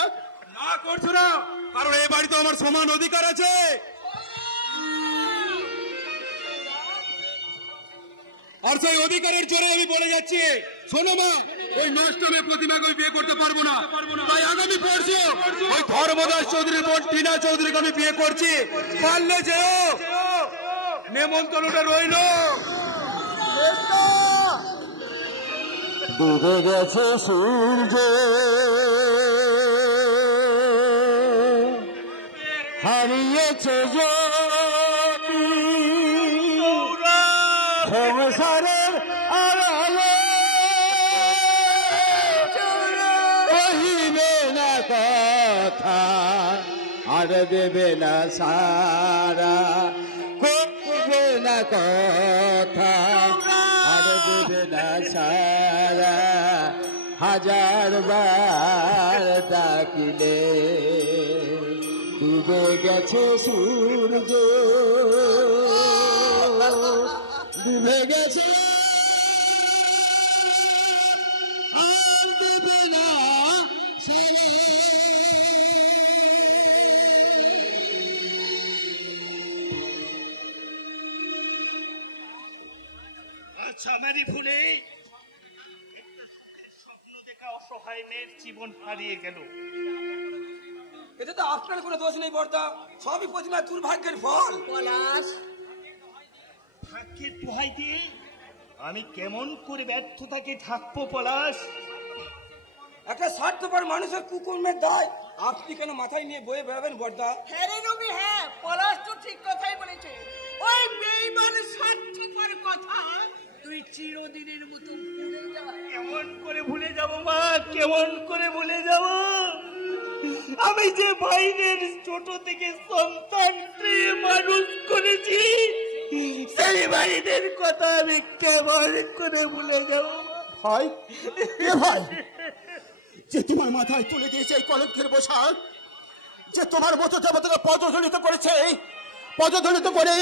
না করছো না, কারণ এই বাড়িতে আমার সমান অধিকার আছে। আর সেই অধিকারের জোরে আমি বলে যাচ্ছি, শোনো মা, ওই নষ্ট মেয়ে প্রতিমাকে আমি বিয়ে করতে পারবো না। তাই আগামী পরশু ওই ধর্মদাস চৌধুরীর বোন টিনা চৌধুরীকে আমি বিয়ে করছি। পারলে যেও, নেমন্তন্নটা রইল। ডুবে গেছে সূর্য, হারিয়েছে জ্যোতি, সংসারের আড়ালে কহিবে না কথা, আর দেবে না সারা, কহিবে না কথা, আর দেবে না সারা, হাজার বার ডাকিলে ডুবে গেছে সূর্য, ডুবে গেছে আর দেবে না সারা। আচ্ছা, আমারই ভুলে স্বপ্ন দেখা অসহায় মেয়ের জীবন হারিয়ে গেল। এতে তো আপনার কোনো দোষ নেই বর্দা, সবই প্রতিমা দুর্ভাগ্যের ফল। পলাশ, ভাগ্যের দোহাই দিয়ে আমি কেমন করে ব্যর্থতাকে ঢাকবো পলাশ? একটা স্বার্থপর মানুষের কুকর্মের দায় আপনি কেন মাথায় নিয়ে বয়ে বেড়াবেন বর্দা? হ্যাঁ রে রবি, হ্যাঁ, পলাশ তো ঠিক কথাই বলেছে। ওই বেঈমান স্বার্থপর কথা তুই তুই চিরদিনের মতো ভুলে যা। কেমন করে ভুলে যাব মা, কেমন করে ভুলে যাব? আমি যে ভাইদের ছোট থেকে সন্তান মানুষ করেছি, সেই ভাইদের কথা আমি কেমন করে ভুলে যাব? ভাই, এ ভাই, যে তোমার মাথায় তুলে দিয়েছে এই কলঙ্কের বোঝা, যে তোমার মতো দেবতাকে পদধলিত করেছে, পদধলিত করে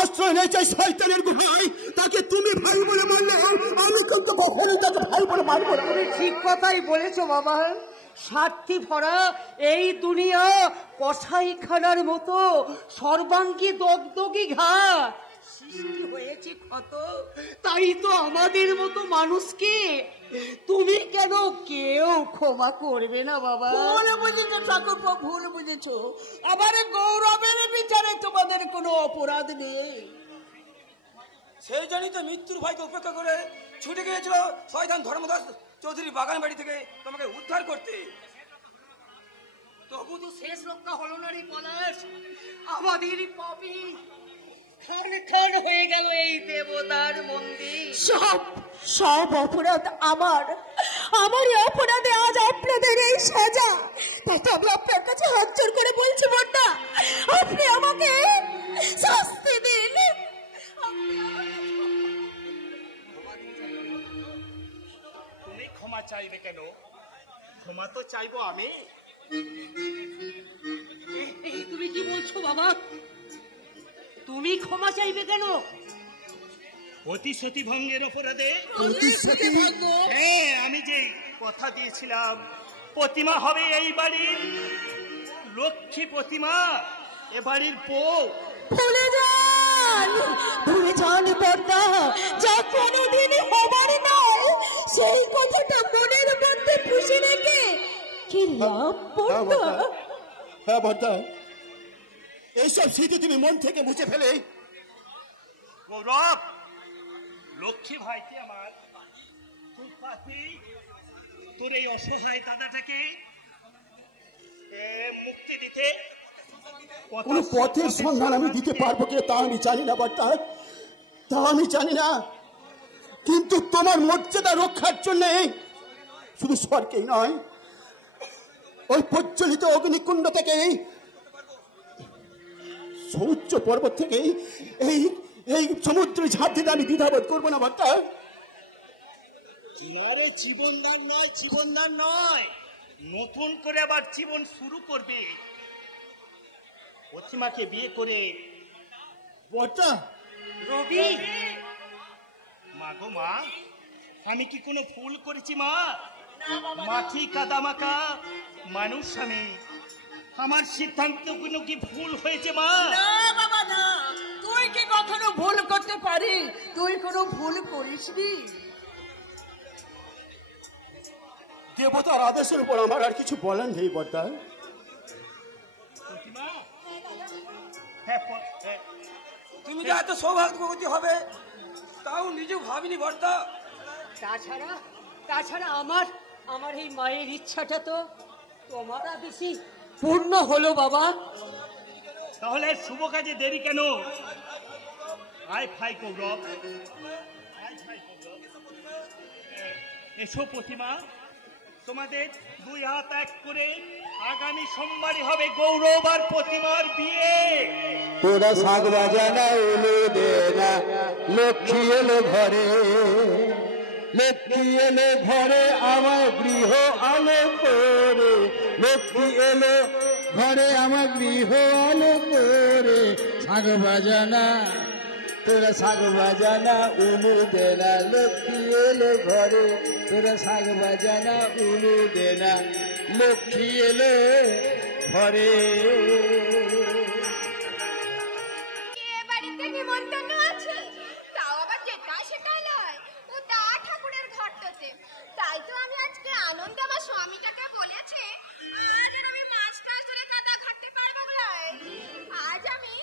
আশ্রয় নিয়েছে শয়তানের গুহায়, তাকে তুমি ভাই বলে মানলে আমি কিন্তু কখনোই তাকে ভাই বলে মানব না। তুমি ঠিক কথাই বলেছো বাবা। স্বার্থী ভরা এই দুনিয়া কসাইখানার মতো সর্বাঙ্গী দগদগি ঘা সৃষ্টি হয়েছে ক্ষত, তাই তো আমাদের মতো মানুষকে তুমি কেন কেউ ক্ষমা করবে না বাবা? ভুল বুঝেছো ঠাকুরপো, ভুল বুঝেছো। আবার গৌরবের বিচারে তোমাদের কোনো অপরাধ নেই। সেই জন্যই তো মৃত্যুর ভয়কে উপেক্ষা করে ছুটে গিয়েছিল শয়তান ধর্মদাস চৌধুরী বাগান বাড়ি থেকে তোমাকে উদ্ধার করতে। তবু তো শেষ রক্ষা হলো না রে পলাশ। আমাদের পাপী খান খান হয়ে গেল এই দেবতার মন্দির। সব অপরাধ আমার অপরাধে আজ আপনাদের এই সাজা। তাই তো আমি আপনার কাছে হাত জোর করে বলছি বড়দা, আপনি আমাকে শাস্তি দিন। তুমি ক্ষমা চাইবে কেন? ক্ষমা তো চাইবো আমি। তুমি কি বলছো বাবা? তুমি ক্ষমা চাইবে কেন? প্রতিশ্রুতি ভঙ্গের অপরাধে। প্রতিশ্রুতি ভঙ্গ? হ্যাঁ, আমি যে কথা দিয়েছিলাম প্রতিমা হবে এই বাড়ির লক্ষ্মী প্রতিমা, এ বাড়ির বউ। ভুলে যান বড়দা, যা কোনোদিন হবার নয় সেই কথাটা মনের মধ্যে পুষে রেখে কি লাভ বড়দা? হ্যাঁ বর্দা, এইসব স্মৃতি তুমি মন থেকে মুছে ফেলে গৌরব, লক্ষ্মী ভাইটি আমার, তুই পাতি তোর এই অসহায় দাদাটাকে মুক্তি দিতে কোন পথের সন্ধান আমি দিতে পারবো কিনা তা আমি জানি না বর্দা, তা আমি জানি না। কিন্তু তোমার মর্যাদা রক্ষার জন্য শুধু স্বর্গেই নয়, ওই প্রজ্বলিত অগ্নিকুণ্ড থেকে, সৌচ্চ পর্বত থেকে এই এই সমুদ্রে ঝাঁপ দিতে আমি দ্বিধাবোধ করবো না বর্দা। আরে জীবনদান নয়, জীবনদান নয়, নতুন করে আবার জীবন শুরু করবে। প্রতিমাকে বিয়ে করে বর্দা। রবি, মা গো মা, আমি কি কোনো ভুল করেছি মা? মাটি কাদামাকা মানুষ আমি, আমার সিদ্ধান্ত কোনো কি ভুল হয়েছে মা? না বাবা না, তুই কি কখনো ভুল করতে পারিস? তুই কোনো ভুল করিসনি। দেবতার আদেশের উপর আমার আর কিছু বলার নেই বর্দা। তুমি যে এত সৌভাগ্যবতী হবে তাও নিজেও ভাবিনি বড়দা। তাছাড়া আমার এই মায়ের ইচ্ছাটা তো তোমার বেশি পূর্ণ হলো বাবা। তাহলে শুভ কাজে দেরি কেন? আয় ভাই গৌরব, এসো প্রতিমা, তোমাদের দুই হাত এক করে আগামী সোমবারই হবে গৌরব আর প্রতিমার বিয়ে। তোরা শাক বাজানা এলো দে না, লক্ষ্মী এলো ঘরে, লক্ষ্মী এলো ঘরে আমার গৃহ আলো করে, লক্ষ্মী এলো ঘরে আমার গৃহ আলো করে, শাক বাজানা তোরা শাক বাজানা উলু দে না, লক্ষ্মী এলো ঘরে, তোরা শাক বাজানা উলু দে না, লক্ষ্মী এলো ঘরে। বাড়িতে নিমন্ত্রণ আছে, তাও আবার যেটা সেটা নয়, ও দা ঠাকুরের ঘরটাতে। তাই তো আমি আজকে আনন্দ আমার স্বামীটাকে বলেছি আজ আমি মাছ টাছ ধরে কাদা ঘাটতে পারবো বলে। আজ আমি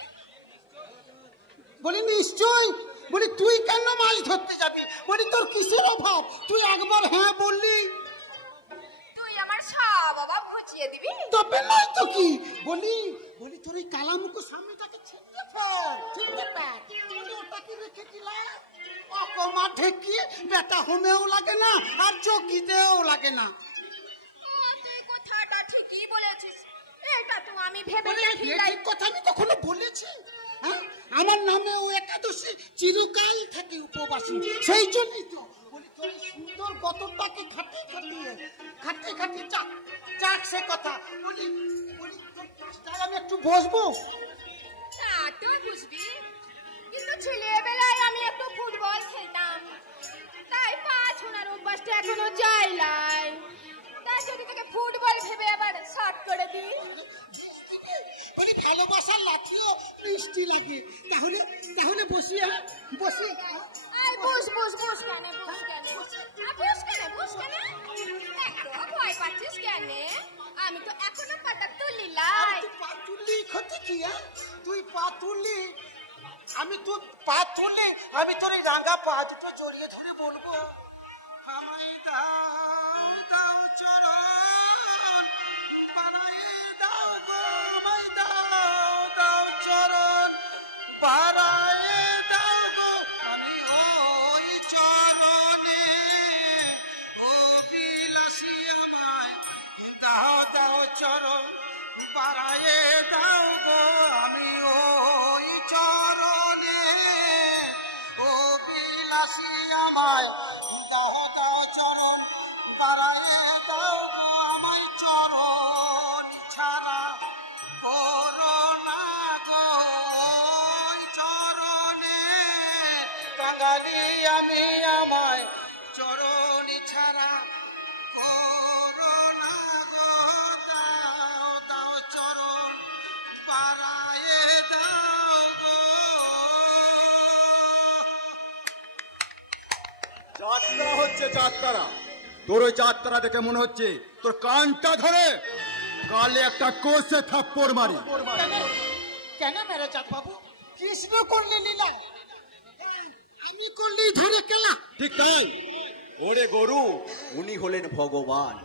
বলি নিশ্চয়, বলি তুই কেন মাছ ধরতে যাবি? বলি তোর কিসের অভাব? তুই একবার হ্যাঁ বললি, তুই আমার সব অভাব ঘুচিয়ে দিবি। তবে নয় তো কি? বলি বলি তোর এই কালামুখো সামনেটাকে ছিঁড়তে ফেল, ছিঁড়তে পার। বলি ওটাকে রেখে দিলা অকমা ঠেকি বেটা হোমেও লাগে না আর চকিতেও লাগে না। তুই কথাটা ঠিকই বলেছিস, এটা তো আমি ভেবে এই কথা আমি কখনো বলেছি? হ্যাঁ, আমার নামে ও একাদশী চিরকাল থাকে উপবাসী, সেই জন্যই তো বলি তোর সুন্দর গতটাকে খাটিয়ে চাক সে কথা বলি। আমি একটু বসবো? তুই বুঝবি, কিন্তু ছেলেবেলায় আমি একটু ফুটবল খেলতাম, তাই পা ছোড়ার অভ্যাসটা এখনো যায় নাই। তাই যদি তোকে ফুটবল ভেবে আবার শর্ট করে দিই। ভালোবাসার লাগলেও বৃষ্টি লাগে, তাহলে বসি। বস কেন ভয় পাচ্ছিস কেন? আমি তো এখনো পাতা তুলি লাই। পা তুললি ক্ষতি কি? তুই পা তুললি, আমি তোর এই রাঙা পা দুটো জড়িয়ে ধরে বলবো, চরণ পাড়ায়ে দাও আমি ওই চরণে, ও বিলাসী আমায় দাও চরণ পাড়ায়ে দাও আমায় চরণ ছাড়া করোনা গো ওই চরণে, বাঙালি আমি আমায় চরণী ছাড়া যাত্রা হচ্ছে যাত্রা। তোর ওই যাত্রা দেখে মনে হচ্ছে তোর কানটা ধরে গালে একটা কোষে থাপ্পড় মারি। কেন মেরে চাঁদ বাবু? কৃষ্ণ করলে লীলা, আমি করলি ধরে কেলা। ঠিক তাই। ওরে গরু, উনি হলেন ভগবান।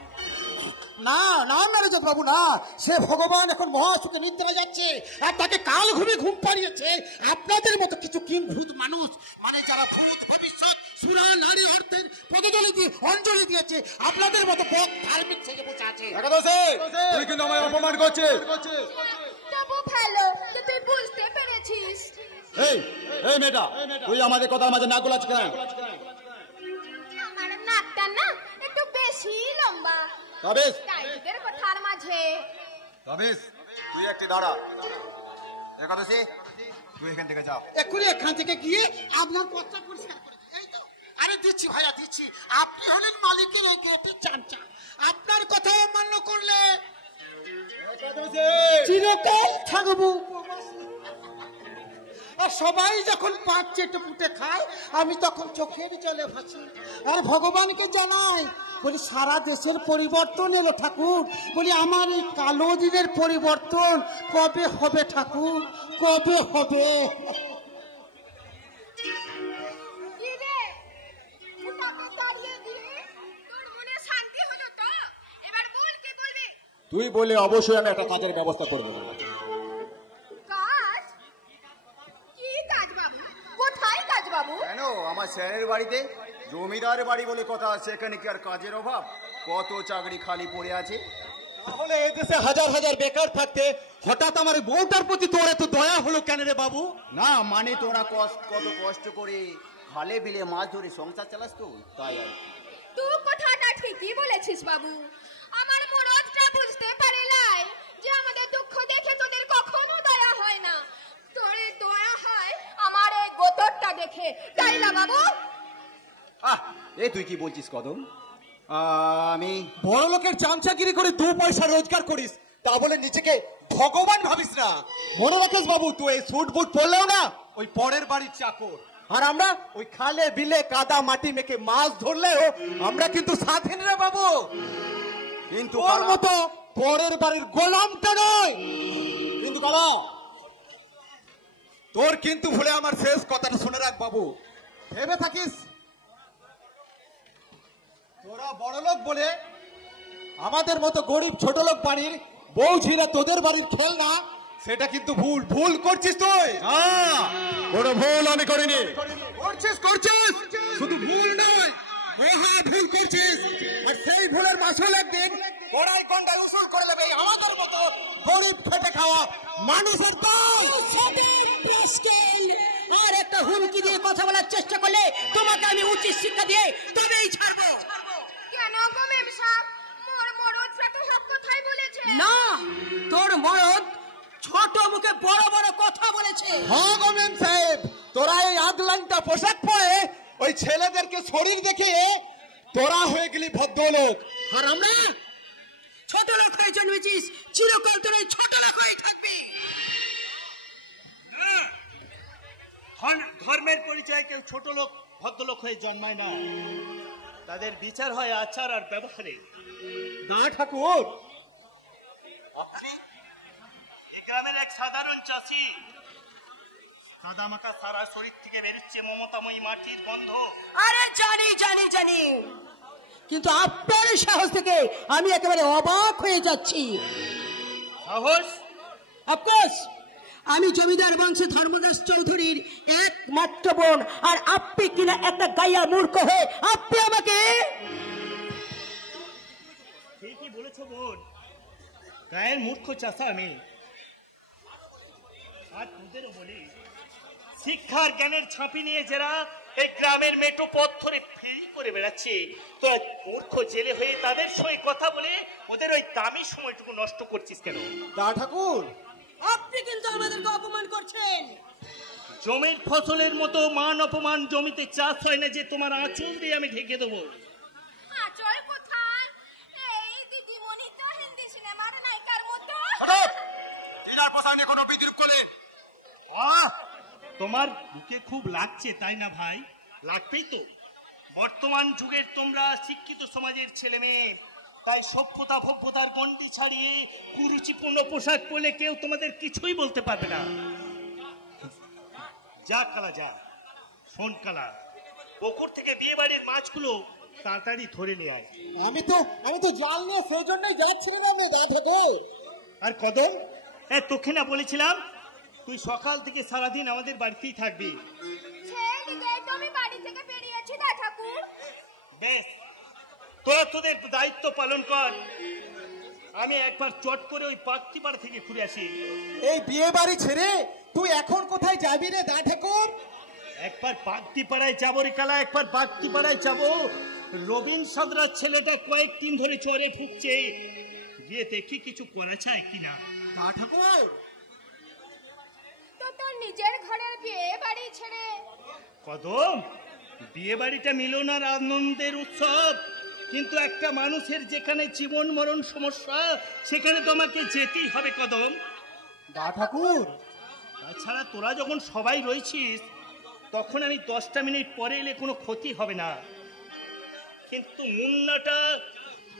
না মেরেজ বাবু না, সে ভগবান এখন মহাসুখে নিদ্রা যাচ্ছে আর তাকে কাল ঘুম পাড়িয়েছে আপনাদের মতো কিছু কিংভূত মানুষ, মানে যারা ভূত ভবিষ্যৎ সুরা নারী অর্থের পদজলি দিয়ে অঞ্জলি দিয়েছে, আপনাদের মতো বক ধার্মিক থেকে বসে আছে। তুই কিন্তু আমায় অপমান করছিস। তবু ভালো যে তুই বুঝতে পেরেছিস। এই মেয়েটা, তুই আমাদের কথার মাঝে নাক গলাচ্ছিস কেন? আমার নাকটা না একটু বেশি লম্বা, তাইদের কথার মাঝে। তুই একটি দাঁড়া। একাদশী, তুই এখান থেকে যাও। এক্ষুনি এখান থেকে গিয়ে আপনার পথটা পরিষ্কার করে দিন। এই তো, আরে দিচ্ছি ভাইয়া দিচ্ছি। আপনি হলেন মালিকের এই গেটের চামচা, আপনার কথা অমান্য করলে চিরকাল থাকবো। আর সবাই যখন পাঁচ চেটে পুটে খায়, আমি তখন চোখের জলে ভাসি আর ভগবানকে জানাই, বলি সারা দেশের পরিবর্তন এলো ঠাকুর, বলি আমার এই কালো দিনের পরিবর্তন কবে হবে ঠাকুর, কবে হবে? তুই বলে অবশ্যই আমি একটা কাজের ব্যবস্থা করবো। কাজ? কি কাজ বাবু? কোথায় কাজ বাবু? কেন, আমার স্যারের বাড়িতে, জমিদার বাড়ি বলে কথা, সেখানে কি আর কাজের অভাব? কত চাকরি খালি পড়ে আছে। তাহলে এই দেশে হাজার হাজার বেকার থাকতে হঠাৎ আমার বউটার প্রতি তোর এত দয়া হলো কেন রে বাবু? না মানে তোরা কত কষ্ট করে খালে বিলে মাছ ধরে সংসার চালাস, তো তাই আর। তুই কথাটা ঠিকই বলেছিস বাবু। আমার মরদটা বুঝতে পারে নাই যে আমাদের দুঃখ দেখে তোদের কখনো দয়া হয় না, তোর দয়া হয় আমার এই গোতরটা দেখে, তাই না বাবু? এ তুই কি বলছিস কদম? আমি বড় লোকের চামচাগিরি করে 2 পয়সা রোজগার করিস, তা বলে নিজেকে ভগবান ভাবিস না। মনে রাখিস বাবু, তুই এই স্যুট বুট পরলেও না ওই পরের বাড়ির চাকর, আর আমরা ওই খালে বিলে কাদা মাটি মেখে মাছ ধরলেও আমরা কিন্তু স্বাধীন রে বাবু। কিন্তু ওর মতো পরের বাড়ির গোলামটা নয়। কিন্তু বাবা, তোর কিন্তু ভুলে আমার শেষ কথাটা শুনে রাখ বাবু। ভেবে থাকিস তোরা বড় লোক বলে আমাদের মতো গরিব ছোট লোক বাড়ির বউ ছিঁড়ে তোদের বাড়ির খেল না, সেটা কিন্তু ভুল করছিস তুই। কোনো ভুল আমি করিনি। করছিস শুধু ভুল নয়, মহা ভুল করছিস। আর সেই ভুলের মাসুল একদিন ওরাই কোনটা উসুল করে নেবে আমাদের মতো গরিব খেটে খাওয়া মানুষের দল। আর একটা হুমকি দিয়ে কথা বলার চেষ্টা করলে তোমাকে আমি উচিত শিক্ষা দিয়ে তবেই ছাড়বো। কেন গো মেম সাহেব, মোর মরদটা তো সব কথাই বলেছে। না, তোর মরদ ছোট মুখে বড় বড় কথা বলেছে। হ্যাঁ গো মেম সাহেব, তোরা এই আদলানটা পোশাক পরে ওই ছেলেদেরকে শরীর দেখিয়ে তোরা হয়ে গেলি ভদ্রলোক, আর আমরা ছোট লোক হয়ে জন্মেছিস, চিরকাল তোর এই ছোট লোক হয়ে থাকবি। ধর্মের পরিচয় কেউ ছোট লোক ভদ্রলোক হয়ে জন্মায় না, তাদের বিচার হয় আচার আর ব্যবহারে। না ঠাকুর, গ্রামের এক সাধারণ চাষি, সাদামাকা সারা শরীর থেকে বেরোচ্ছে মমতাময়ী মাটির গন্ধ। আরে জানি জানি জানি, কিন্তু আপনার সাহস থেকে আমি একেবারে অবাক হয়ে যাচ্ছি। সাহস? অফকোর্স, আমি জমিদার বংশে ধর্মদাস চৌধুরীর একমাত্র বোন, আর আপনি কিনা একটা গাইয়া মূর্খ হয়ে আপনি আমাকে। ঠিকই বলেছ বোন, গায়ের মূর্খ চাষা আমি। আর তোদেরও বলি, শিক্ষার জ্ঞানের ছাপি নিয়ে যারা এই গ্রামের মেটো পথ ধরে ফেরি করে বেড়াচ্ছে, তো মূর্খ জেলে হয়ে তাদের সঙ্গে কথা বলে ওদের ওই দামি সময়টুকু নষ্ট করছিস কেন? দা ঠাকুর, আপনি কিন্তু আমাদেরকে অপমান করছেন। জমির ফসলের মতো মান অপমান জমিতে চাষ হয় না যে তোমার আঁচল দিয়ে আমি ঢেকে দেবো। আচল কোথায়? এই দিদিমণি তো হিন্দি সিনেমার নায়িকার মতো। দিনার পোশাক নিয়ে কোনো বিদ্রুপ করলে তোমার বুকে খুব লাগছে তাই না ভাই? লাগবেই তো, বর্তমান যুগের তোমরা শিক্ষিত সমাজের ছেলে মেয়ে, তাই সভ্যতা ভব্যতার গণ্ডি ছাড়িয়ে কুরুচিপূর্ণ পোশাক পরলে কেউ তোমাদের কিছুই বলতে পারবে না। যা কালা যা, শোন কালা, পুকুর থেকে বিয়ে বাড়ির মাছগুলো তাড়াতাড়ি ধরে নিয়ে আয়। আমি তো জাল নিয়ে সেই জন্যই যাচ্ছিলাম আমি দা ঠাকুর। আর কদম, তোকে না বলেছিলাম তুই সকাল থেকে সারাদিন আমাদের বাড়িতেই থাকবি? আমি বাড়ি থেকে বেরিয়েছি দা ঠাকুর। বেশ, তোরা তোদের দায়িত্ব পালন কর, আমি একবার চট করে ওই পাকটিপাড়া থেকে ঘুরে আসি। এই বিয়ে বাড়ি ছেড়ে তুই এখন কোথায় যাবি রে দা ঠাকুর? একবার পাকটিপাড়ায় যাবো রে কালা, একবার পাকটিপাড়ায় যাবো। রবিন সাদরার ছেলেটা কয়েকদিন ধরে চরে ফুকছে, গিয়ে দেখি কিছু করা চায় কিনা। দা ঠাকুর, তো তোর নিজের ঘরের বিয়ে বাড়ি ছেড়ে? কদম, বিয়ে বাড়িটা মিলন আর আনন্দের উৎসব, কিন্তু একটা মানুষের যেখানে জীবন মরণ সমস্যা সেখানে তোমাকে যেতেই হবে কদম। দা ঠাকুর, তাছাড়া তোরা যখন সবাই রয়েছিস তখন আমি 10টা মিনিট পরে এলে কোনো ক্ষতি হবে না, কিন্তু মুন্নাটা,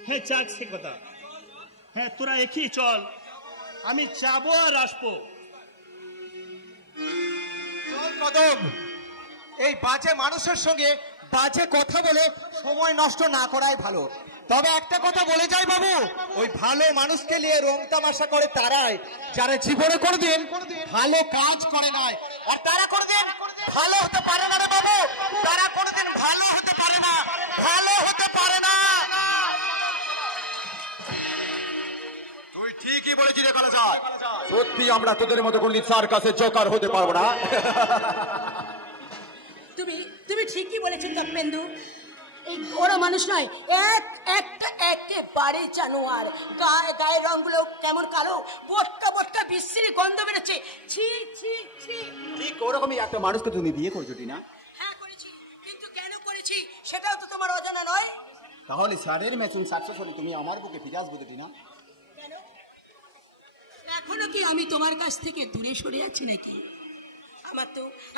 হ্যাঁ যাক সে কথা, হ্যাঁ তোরা একই চল, আমি যাবো আর আসবো। চল কদম, এই বাজে মানুষের সঙ্গে বাজে কথা বলে সময় নষ্ট না করাই ভালো। তবে একটা কথা বলে যাই বাবু, ওই ভালো মানুষকে নিয়ে রং তামাশা করে তারাই যারা জীবনে কোনোদিন ভালো কাজ করে নাই, আর তারা কোনোদিন ভালো হতে পারে না রে বাবু, তারা কোনোদিন ভালো হতে পারে না, ভালো হতে পারে না। তুই ঠিকই বলেছিস রে কালাচাঁদ, সত্যি আমরা তোদের মতো কোন সার্কাসে জোকার হতে পারবো না। তুমি ঠিকই বলেছেন দীপেন্দু, এই ওরা মানুষ নয়, একেবারে জানোয়ার। গায়ের রংগুলো কেমন কালো, বোটকা বিশ্রী গন্ধ বেরোচ্ছে। ছি ছি ছি। ঠিক ওরকমই একটা মানুষকে তুমি বিয়ে করছো টিনা? হ্যাঁ করেছি, কিন্তু কেন করেছি সেটাও তো তোমার অজানা নয়। তাহলে স্যারের ম্যাচিং সাকসেস হলে তুমি আমার বুকে ফিরে আসবো তো টিনা? এখনো কি আমি তোমার কাছ থেকে দূরে সরে আছি নাকি?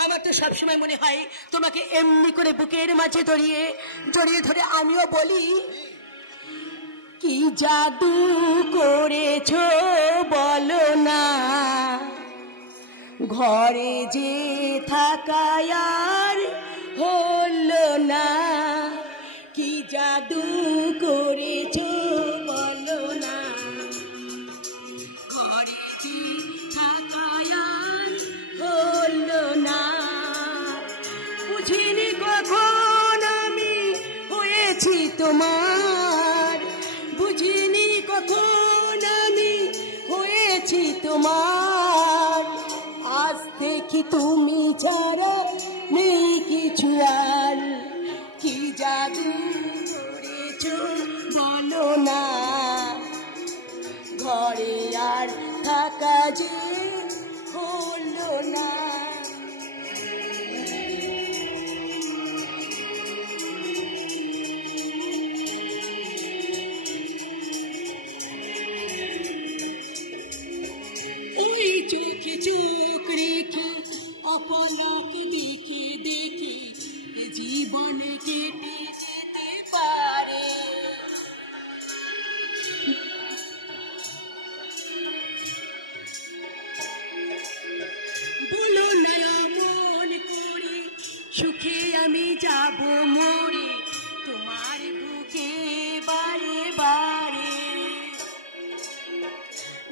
আমার তো সবসময় মনে হয় তোমাকে এমনি করে বুকের মাঝে জড়িয়ে ধরে আমিও বলি, কি জাদু করেছো বলো না, ঘরে যে থাকায় আর হলো না, কি জাদু করেছো বলো না, ঘরে যে থাকায় আর হলো না, বুঝি তোমার, আজ দেখি তুমি ছাড়া নেই কিছু আর, কি জাদু করেছো বলো না, ঘরে আর থাকা যে হলো না। ওই চোখে চোখ রেখে অপলকে দেখে দেখে জীবন কেটে যেতে পারে। বলো না মন করে সুখে আমি যাব মরে, তোমার বুকে বারে বারে।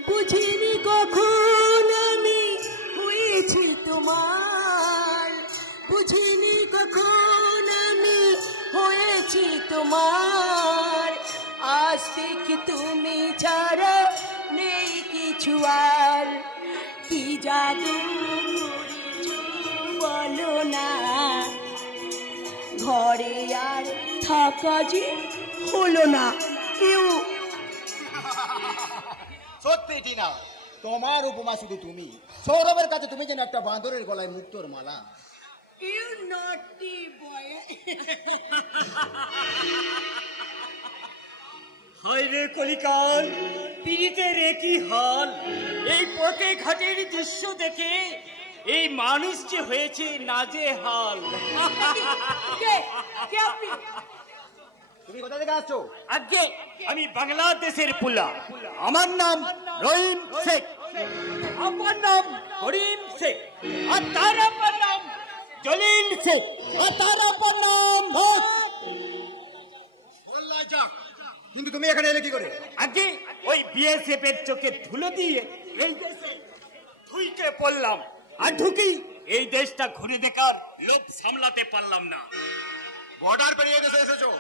বুঝিনি কখন আমি হয়েছি তোমার, বুঝিনি কখন আমি হয়েছি তোমার, আজ থেকে তুমি ছাড়া নেই কিছু আর, কি জাদু করেছো বলো না, ঘরে আর থাকা যে হলো না। কেউ সত্যি টিনা, তোমার উপমা শুধু তুমি, সৌরভের কাছে তুমি যেন একটা বাঁদরের গলায় মুক্তোর মালা। You naughty boy. হায় রে কলিকাল, পীড়িতের একই হাল। এই পথে ঘাটের দৃশ্য দেখে এই মানুষ যে হয়েছে নাজেহাল। তুমি কোথা থেকে আসছো? আজকে আমি বাংলাদেশের পুলা, আমার নাম রহিম শেখ, আমার নাম করিম শেখ, আর তার আপনার নাম জলিল শেখ, আর তার আপনার নাম কিন্তু তুমি এখানে এলে কি করে? আগে ওই বিএসএফ এর চোখে ধুলো দিয়ে এই দেশে ধুইকে পড়লাম, আর ঢুকি এই দেশটা ঘুরে দেখার লোভ সামলাতে পারলাম না। বর্ডার পেরিয়ে দেশে এসেছো,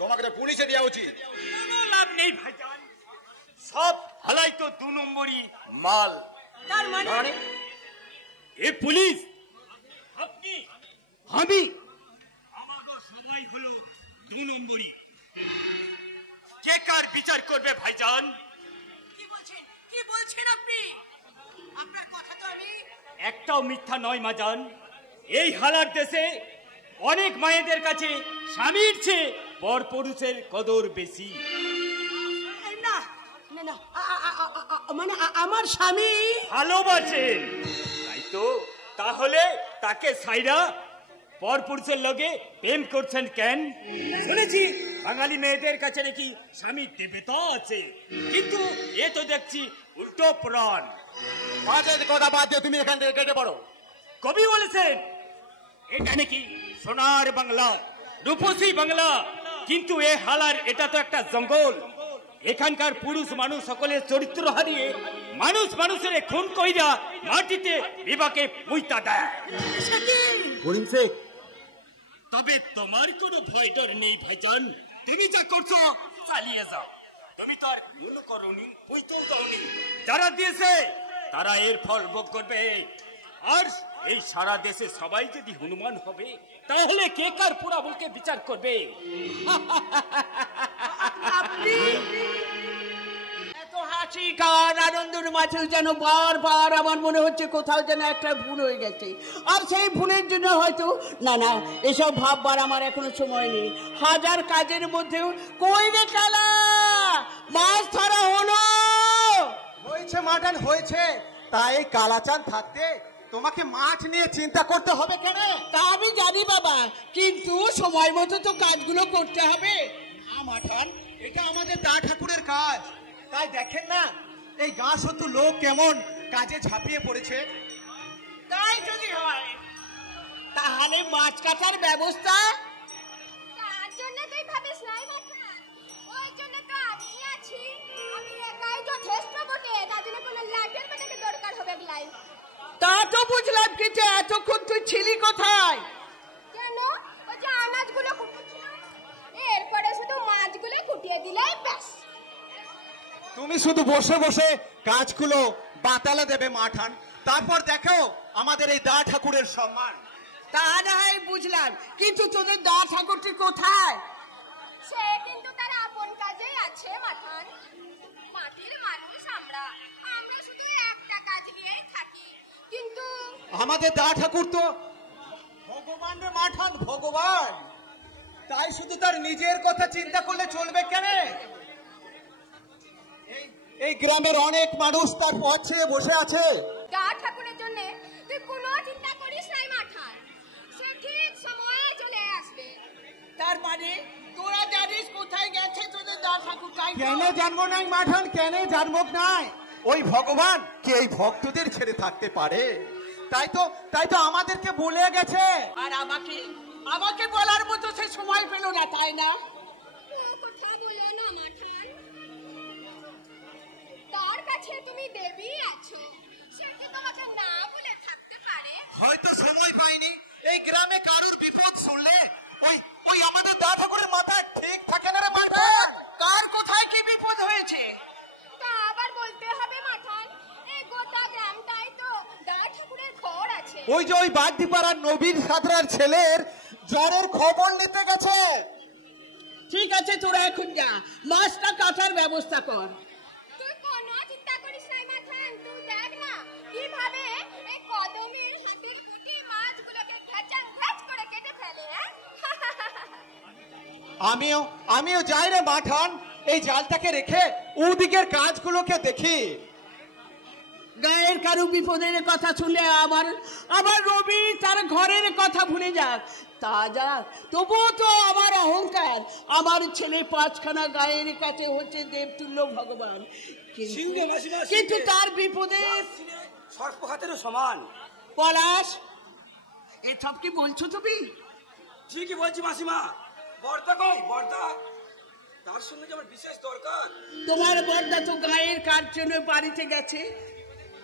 তোমাকে তো পুলিশে দেওয়া উচিত। কোনো লাভ নেই ভাইজান, সব হালাই তো 2 নম্বরই মাল। তার মানে এ পুলিশ, আপনি, আমি, আমাদের সবাই হলো 2 নম্বরই। কে কার বিচার করবে ভাইজান? কি বলছেন আপনি? আপনার কথা তো আমি একটাও মিথ্যা নয় মাজান। এই হালার দেশে অনেক মায়েদের কাছে স্বামীর চেয়ে পর পুরুষের কদর বেশি। না না না, মানে আমার স্বামী ভালোবাসেন, তাই তো। তাহলে তাকে সাইরা পর পুরুষের লগে প্রেম করছেন কেন? শুনেছি বাঙালি মেয়েদের কাছে নাকি স্বামী দেবতা আছে, কিন্তু এ তো দেখছি উল্টো পুরাণ। বাজে কথা বাদ দিয়ে তুমি এখান থেকে কেটে পড়ো। কবি বলেছেন এটা নাকি সোনার বাংলা, রূপসী বাংলা, কিন্তু এ হালার এটা তো একটা জঙ্গল। এখানকার পুরুষ মানুষ সকলের চরিত্র হারিয়ে মানুষ মানুষের খুন কইরা মাটিতে বিবাকে পুইতা দেয়। করিম শেখ, তবে তোমার কোনো ভয় ডর নেই ভাইজান, তুমি যা করছো চালিয়ে যাও। তুমি তো আর ভুল করনি, পুইতেও দাওনি। যারা দিয়েছে তারা এর ফল ভোগ করবে। আর এই সারা দেশে সবাই যদি হনুমান হবে, তাহলে কে কার পুরা বুকে বিচার করবে? এত হাসি গান আনন্দের মাঝে যেন বারবার আমার মনে হচ্ছে কোথাও যেন একটা ভুল হয়ে গেছে, আর সেই ভুলের জন্য হয়তো না না এসব ভাববার আমার এখনো সময় নেই। হাজার কাজের মধ্যেও কই রে কালা, মাছ ধরা হলো। হয়েছে মাটন হয়েছে, তাই কালাচাঁদ থাকতে তোমাকে মাছ নিয়ে চিন্তা করতে হবে কেন? তা আমি জানি বাবা, কিন্তু সময় মতো তো কাজগুলো করতে হবে। মাঠান, এটা আমাদের দা ঠাকুরের কাজ, তাই দেখেন না এই গা সত্য লোক কেমন কাজে ঝাঁপিয়ে পড়েছে। তাই যদি হয় তাহলে মাছ কাটার ব্যবস্থা তার জন্য তুই ভাবিস নাই মাথা, ওই জন্য তো আমি আছি। আমি একাই যথেষ্ট বটে, তার জন্য কোনো লাঠের পেটাকে দরকার হবে গলাই। তা তো বুঝলাম, কিন্তু এতক্ষণ তুই ছিলি কোথায়? কেন? ওই যে আনাজগুলো কুটছিলাম, এরপরে শুধু মাছগুলো কুটিয়ে দিলেই ব্যাস। তুমি শুধু বসে বসে কাজগুলো পাতালে দেবে মাঠান, তারপর দেখো আমাদের এই দা ঠাকুরের সম্মান। তা না হয় বুঝলাম, কিন্তু তোদের দা ঠাকুরটি কোথায়? সে কিন্তু তার আপন কাজেই আছে মাঠান। মাটির মানুষ আমরা শুধু একটা কাজ নিয়েই থাকি। কিন্তু আমাদের দা ঠাকুর তো ভগবান রে মাঠান, ভগবান। তাই শুধু তার নিজের কথা চিন্তা করলে চলবে কেন? এই গ্রামের অনেক মানুষ তার পথ ছেয়ে বসে আছে। দা ঠাকুরের জন্য তুই কোনো চিন্তা করিস নাই মাঠান, সে ঠিক সময়ে চলে আসবে। তার মানে তোরা জানিস কোথায় গেছে তোদের দা ঠাকুর? কেন জানবো নাই মাঠান, কেন জানবো নাই? ওই ভগবান কি এই ভক্তদের ছেড়ে থাকতে পারে? তাই তো আমাদেরকে বলে গেছে। আর আমাকে বলার মতো সে সময় পেল না, তাই না? কথা বলো না মাঠান, তার কাছে তুমি দেবী আছো, সে কি তোমাকে না বলে থাকতে পারে? হয়তো সময় পাইনি। এই গ্রামে কারোর বিপদ শুনলে ওই আমাদের দা ঠাকুরের মাথায় ঠিক থাকে না রে মাঠান। কার কোথায় কি বিপদ হয়েছে তা আবার বলতে হবে মাঠান? এই গোটা গ্রামটাই তো দা ঠাকুরের ঘর আছে। ওই যে ওই বাগদিপাড়ার নবীর সাদরার ছেলের জ্বরের খবর নিতে গেছে। ঠিক আছে, তোরা এখন যা, মাছটা কাটার ব্যবস্থা কর। তুই কোনো চিন্তা করিস নাই মাঠান, তুই দেখ না কিভাবে এই কদমের হাতির পুটি মাছগুলোকে ঘ্যাচাং ঘ্যাচ করে কেটে ফেলে। আমিও যাই রে মাঠান, এই জালটাকে রেখে ওদিকের কাজগুলোকে দেখি। গায়ের কারু বিপদের কথা শুনলে আবার রবি তার ঘরের কথা ভুলে যাক। তা যাক, তবুও তো আমার অহংকার, আমার ছেলে পাঁচখানা গায়ের কাছে হচ্ছে দেবতুল্য ভগবান, কিন্তু তার বিপদে সর্পঘাতেরও সমান। পলাশ, এসব কি বলছো তুমি? ঠিকই বলছি মাসিমা। বর্দা কই? বর্দা, তার সঙ্গে যে আমার বিশেষ দরকার। তোমার বর্দা তো গায়ের কার জন্য বাড়িতে গেছে,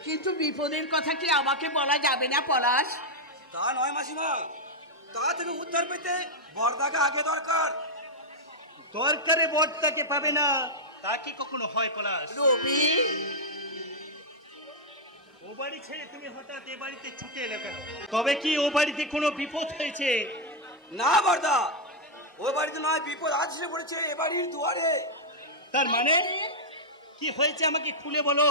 কিন্তু বিপদের কথা কি আমাকে বলা যাবে না পলাশ? তা নয় মাসিমা, তা থেকে উদ্ধার পেতে বর্দাকে আগে দরকার। দরকারে বর্দাকে পাবে না, তা কি কখনো হয় পলাশ? রবি, ও বাড়ি ছেড়ে তুমি হঠাৎ এ বাড়িতে ছুটে এলে কেন? তবে কি ও বাড়িতে কোনো বিপদ হয়েছে? না বর্দা, ও বাড়িতে নয়, বিপদ আজ এসে পড়েছে এ বাড়ির দুয়ারে। তার মানে কি হয়েছে আমাকে খুলে বলো।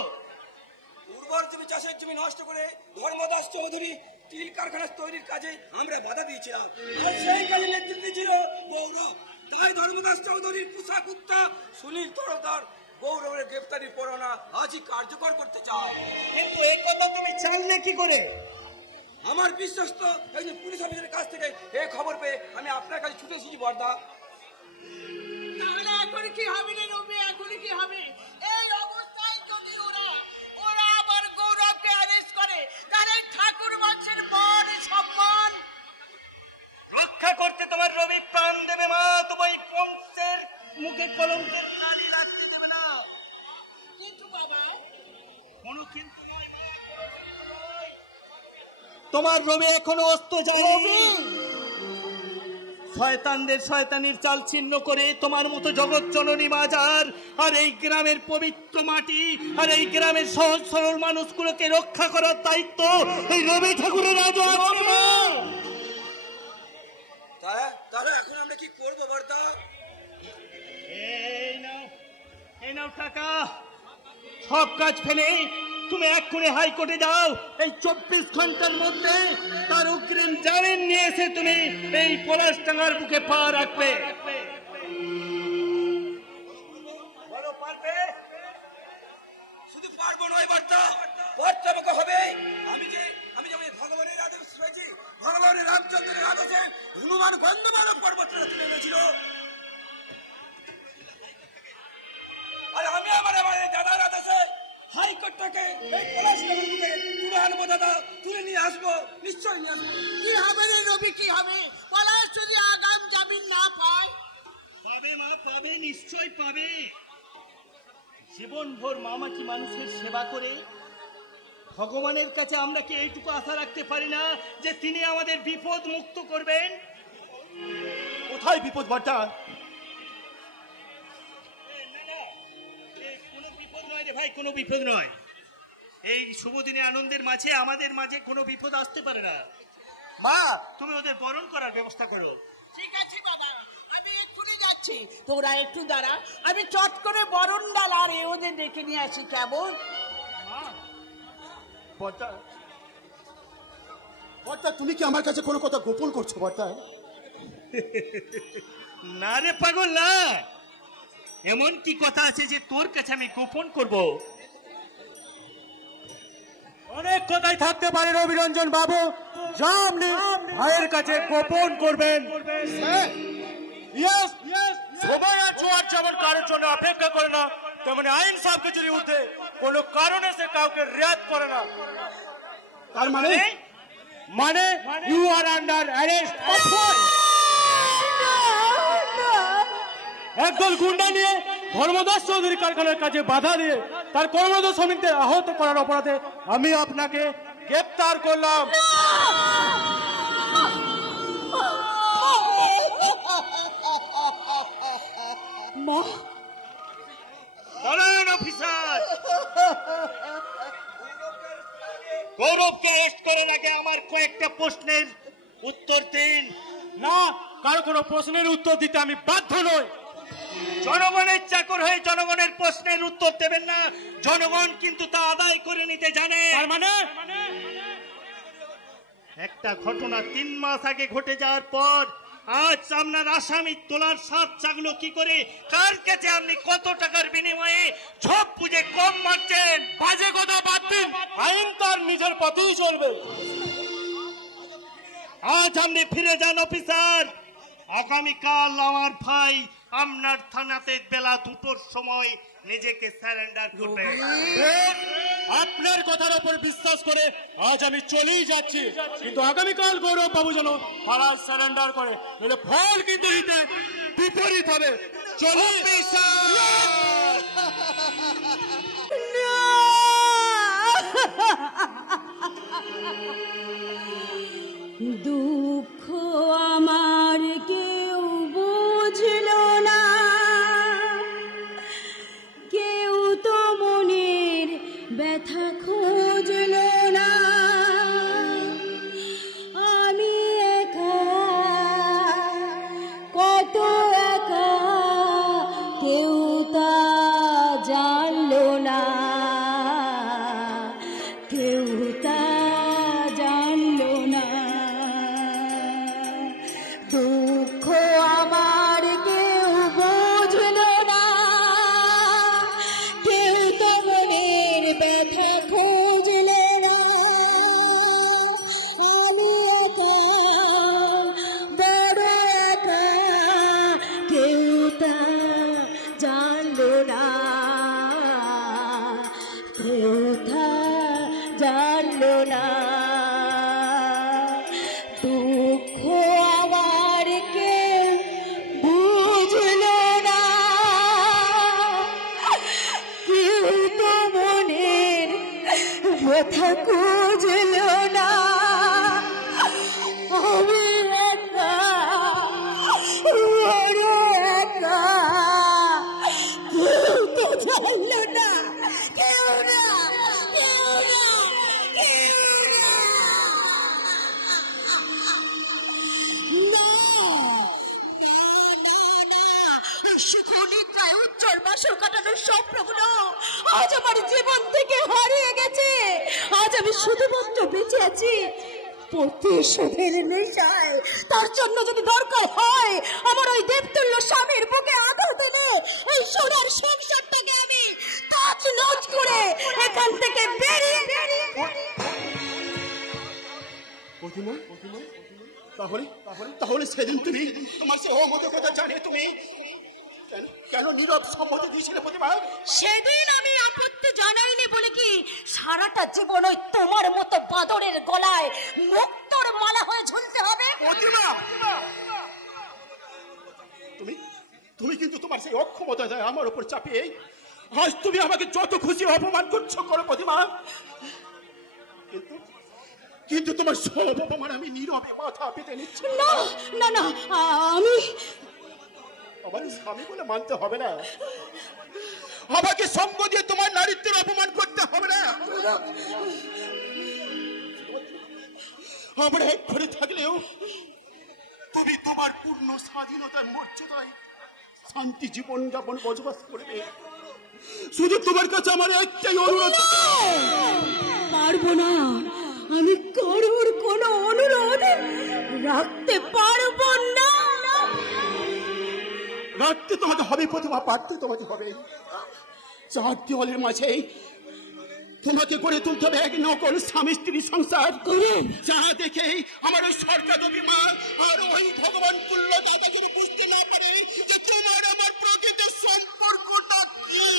উর্বর জমি, চাষের জমি নষ্ট করে ধর্মদাস চৌধুরী স্টিল কারখানা তৈরির কাজে আমরা বাধা দিয়েছিলাম, আর সেই কাজে নেতৃত্ব ছিল গৌরব। তাই ধর্মদাস চৌধুরীর পুষা কুত্তা সুনীল তরফদার গৌরবের গ্রেফতারি পরোয়ানা আজই কার্যকর করতে চায়। কিন্তু এই কথা তুমি জানলে কি করে? আমার বিশ্বস্ত একজন পুলিশ অফিসারের কাছ থেকে এই খবর পেয়ে আমি আপনার কাছে ছুটে এসেছি বর্দা। তাহলে এখন কি হবে রে রবি? এখন কি হবে? এই অবস্থায় যদি ওরা আবার গৌরবকে অ্যারেস্ট করে, তাহলে ঠাকুর বংশের মান সম্মান রক্ষা করতে তোমার রবি প্রাণ দেবে মা, তোমার বংশের মুখে কলঙ্কের কালি রাখতে দেবে না। কিন্তু বাবা, কোনো কিন্তু নয় মা, তোমার রবি এখনো অস্ত যায়নি। শয়তানদের শয়তানির চাল ছিন্ন করে তোমার মতো জগৎ জননী মাজার আর এই গ্রামের পবিত্র মাটি আর এই গ্রামের সহজ সরল মানুষগুলোকে রক্ষা করার দায়িত্ব এই রবি ঠাকুরের আজও আছে মা। তাহলে এখন আমরা কি করবো বর্দা? এই নাও টাকা, সব কাজ ফেলে তুমি এক্ষুনি হাইকোর্টে যাও। এই 24 ঘন্টার মধ্যে তার অগ্রিম জামিন নিয়ে এসে তুমি এই পলাশডাঙ্গার বুকে পা রাখবে। বলো পারবে? শুধু পারবো নয় বর্দা, পারতে হবে। আমি যেমন ভগবানের আদেশ শুনেছি, ভগবানের রামচন্দ্রের আদেশে হনুমান গন্ধমানব পর্বতটা তুলে এনেছিল, আর আমি আমার দাদার আদেশে হাইকোর্টটাকে এই পলাশডাঙ্গার বুকে তুলে আনবো দাদা, তুলে নিয়ে আসবো, নিশ্চয়ই নিয়ে আসবো। কি হবে রে রবি, কি হবে? পলাশ যদি আগাম জামিন না পায়? পাবে মা, পাবে, নিশ্চয় পাবে। জীবনভর মামাটি মানুষের সেবা করে ভগবানের কাছে আমরা কি এইটুকু আশা রাখতে পারি না যে তিনি আমাদের বিপদ মুক্ত করবেন? কোথায় বিপদ বর্দা? কোনো বিপদ নয় রে ভাই, কোনো বিপদ নয়। এই শুভ দিনে আনন্দের মাঝে আমাদের মাঝে কোনো বিপদ আসতে পারে না। মা, তুমি ওদের বরণ করার ব্যবস্থা করো। ঠিক আছে বাবা, আমি এক্ষুনি যাচ্ছি, তোরা একটু দাঁড়া, আমি চট করে বরণ ডাল আর ওদের ডেকে নিয়ে আসি। কেমন? বর্তা, তুমি কি আমার কাছে কোনো কথা গোপন করছো বর্তা? না রে পাগল, না। এমন কি কথা আছে যে তোর কাছে আমি গোপন করব? অনেক কথাই থাকতে পারে রবিরঞ্জন বাবু, যা আপনি ভাইয়ের কাছে গোপন করবেন। সবাই আর যেমন কারোর জন্য অপেক্ষা করে না, তেমনি আইন সব কিছুর ঊর্ধ্বে কোনো কারণে সে কাউকে রেয়াত করে না। তার মানে ইউ আর আন্ডার অ্যারেস্ট। একদল গুন্ডা নিয়ে ধর্মদাস চৌধুরী কারখানার কাজে বাধা দিয়ে তার কর্মরত শ্রমিকদের আহত করার অপরাধে আমি আপনাকে গ্রেপ্তার করলাম। অফিসার, গৌরবকে অ্যারেস্ট করার আগে আমার কয়েকটা প্রশ্নের উত্তর দিন। না, কারো কোনো প্রশ্নের উত্তর দিতে আমি বাধ্য নই। জনগণের চাকর হয়ে জনগণের প্রশ্নের উত্তর দেবেন না। জনগণ কিন্তু তা আদায় করে নিতে জানে। তার মানে একটা ঘটনা 3 মাস আগে ঘটে যাওয়ার পর আজ আপনার আসামি তোলার সাত চাগলো কি করে, কার কাছে আপনি কত টাকার বিনিময়ে ঝোপ পুজে কম মারছেন? বাজে কথা বাদ দিন, আইন তার নিজের পথেই চলবে। আজ আপনি ফিরে যান অফিসার। আগামীকাল আমার ভাই আপনার থানাতে বেলা 2টোর সময় নিজেকে সারেন্ডার করবে। আপনার কথার উপর বিশ্বাস করে আজ আমি চলেই যাচ্ছি, কিন্তু আগামীকাল গৌরব বাবু যেন পাড়ায় সারেন্ডার করে, নইলে ফল কিন্তু বিপরীত হবে। চলুন। দুঃখ আমার কেউ বুঝল না, কেউ তো মনের ব্যথা খুঁজল না। আমি একা, কত একা, কেউ তা জানল না, কেউ তা জানল না। দুঃখ আমার কেউ বুঝল না, কেউ তো মনের ব্যথা খুঁজল না। আমি একা, বড় একা, কেউ তা জানল না, কেউ তা জানল না। দুঃখ আমার কেউ বুঝল না, কেউ তো মনের ব্যথা খুঁজল না। আমি একা, বড় একা, কেউ তো জানল না, কেউ না, কেউ না, কেউ সুখনিদ্রায় উজ্জ্বল বাসর কাটানোর স্বপ্নগুলো আজ আমার জীবন থেকে হারিয়ে গেছে। আজ আমি শুধুমাত্র বেঁচে আছি প্রতিশোধের নেশায়। তার জন্য যদি দরকার হয় আমার ওই দেবতুল্য স্বামীর বুকে আঘাত এনে এই সোনার সংসারটাকে আমি তাজ নজ করে এখান থেকে বেরিয়ে তাহলে সেদিন তুমি তোমার সে অমত কথা জানিয়ে তুমি কেন নীরব সম্মতি দিয়েছিলে প্রতিমা? সেদিন আমি আপত্তি জানাইনি বলে কি সারাটা জীবন ওই তোমার মতো বাদরের গলায় মুক্তোর মালা হয়ে ঝুলতে হবে? প্রতিমা, তুমি কিন্তু তোমার সেই অক্ষমতা আমার উপর চাপিয়ে আজ তুমি আমাকে যত খুশি অপমান করছো করো প্রতিমা, কিন্তু তোমার সব অপমান আমি নীরবে মাথা পেতে নিচ্ছি। না না না, আমি আমার স্বামী বলে মানতে হবে না, আমাকে সঙ্গ দিয়ে তোমার নারীত্বের অপমান করতে হবে না। আমরা এক ঘরে থাকলেও তুমি তোমার পূর্ণ স্বাধীনতার মর্যাদায় শান্তি জীবন যাপন বসবাস করবে। শুধু তোমার কাছে আমার একটাই অনুরোধ। পারবো না, আমি কারোর কোনো অনুরোধ রাখতে পারবো না। রাখতে তোমাকে হবে প্রতিমা, পারতে তোমাকে হবে। চার দেওয়ালের মাঝে তোমাকে করে তুলতে হবে এক নকল স্বামী স্ত্রী সংসার, যা দেখে আমার ওই সরকার অভিমান আর ওই ভগবান পুল্য দাদা যেন বুঝতে না পারে যে তোমার আমার প্রকৃতির সম্পর্কটা কি।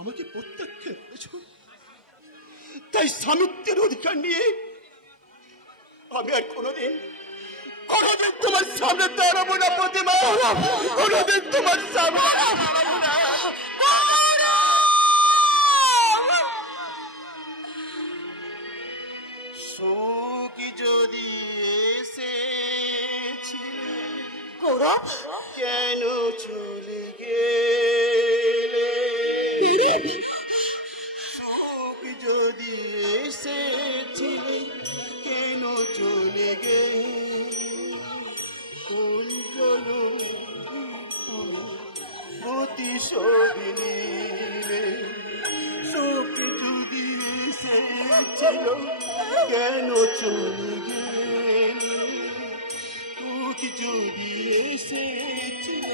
আমাকে প্রত্যাখ্যান করেছ, তাই স্বামিত্বের অধিকার নিয়ে আমি আর কোনোদিন তোমার সামনে দাঁড়াবো না প্রতিমা, কোনোদিন তোমার সামনে দাঁড়াবো না। শোক যদি এসেছিলে কেন চলে গেলে, শোক যদি এসেছিলে কেন চলে গেলে, প্রতিশোধ নিলে, শোক যদি এসেছিল কেন চলে গেলে, শোক যদি এসেছিল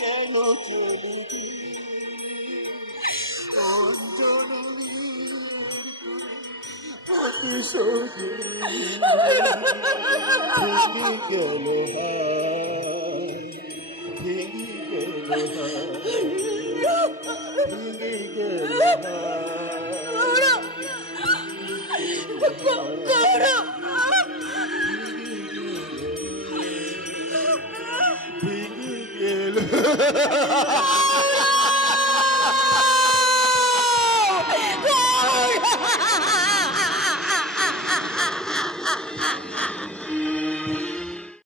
কেন চলে গেলে, প্রতিশোধ গেল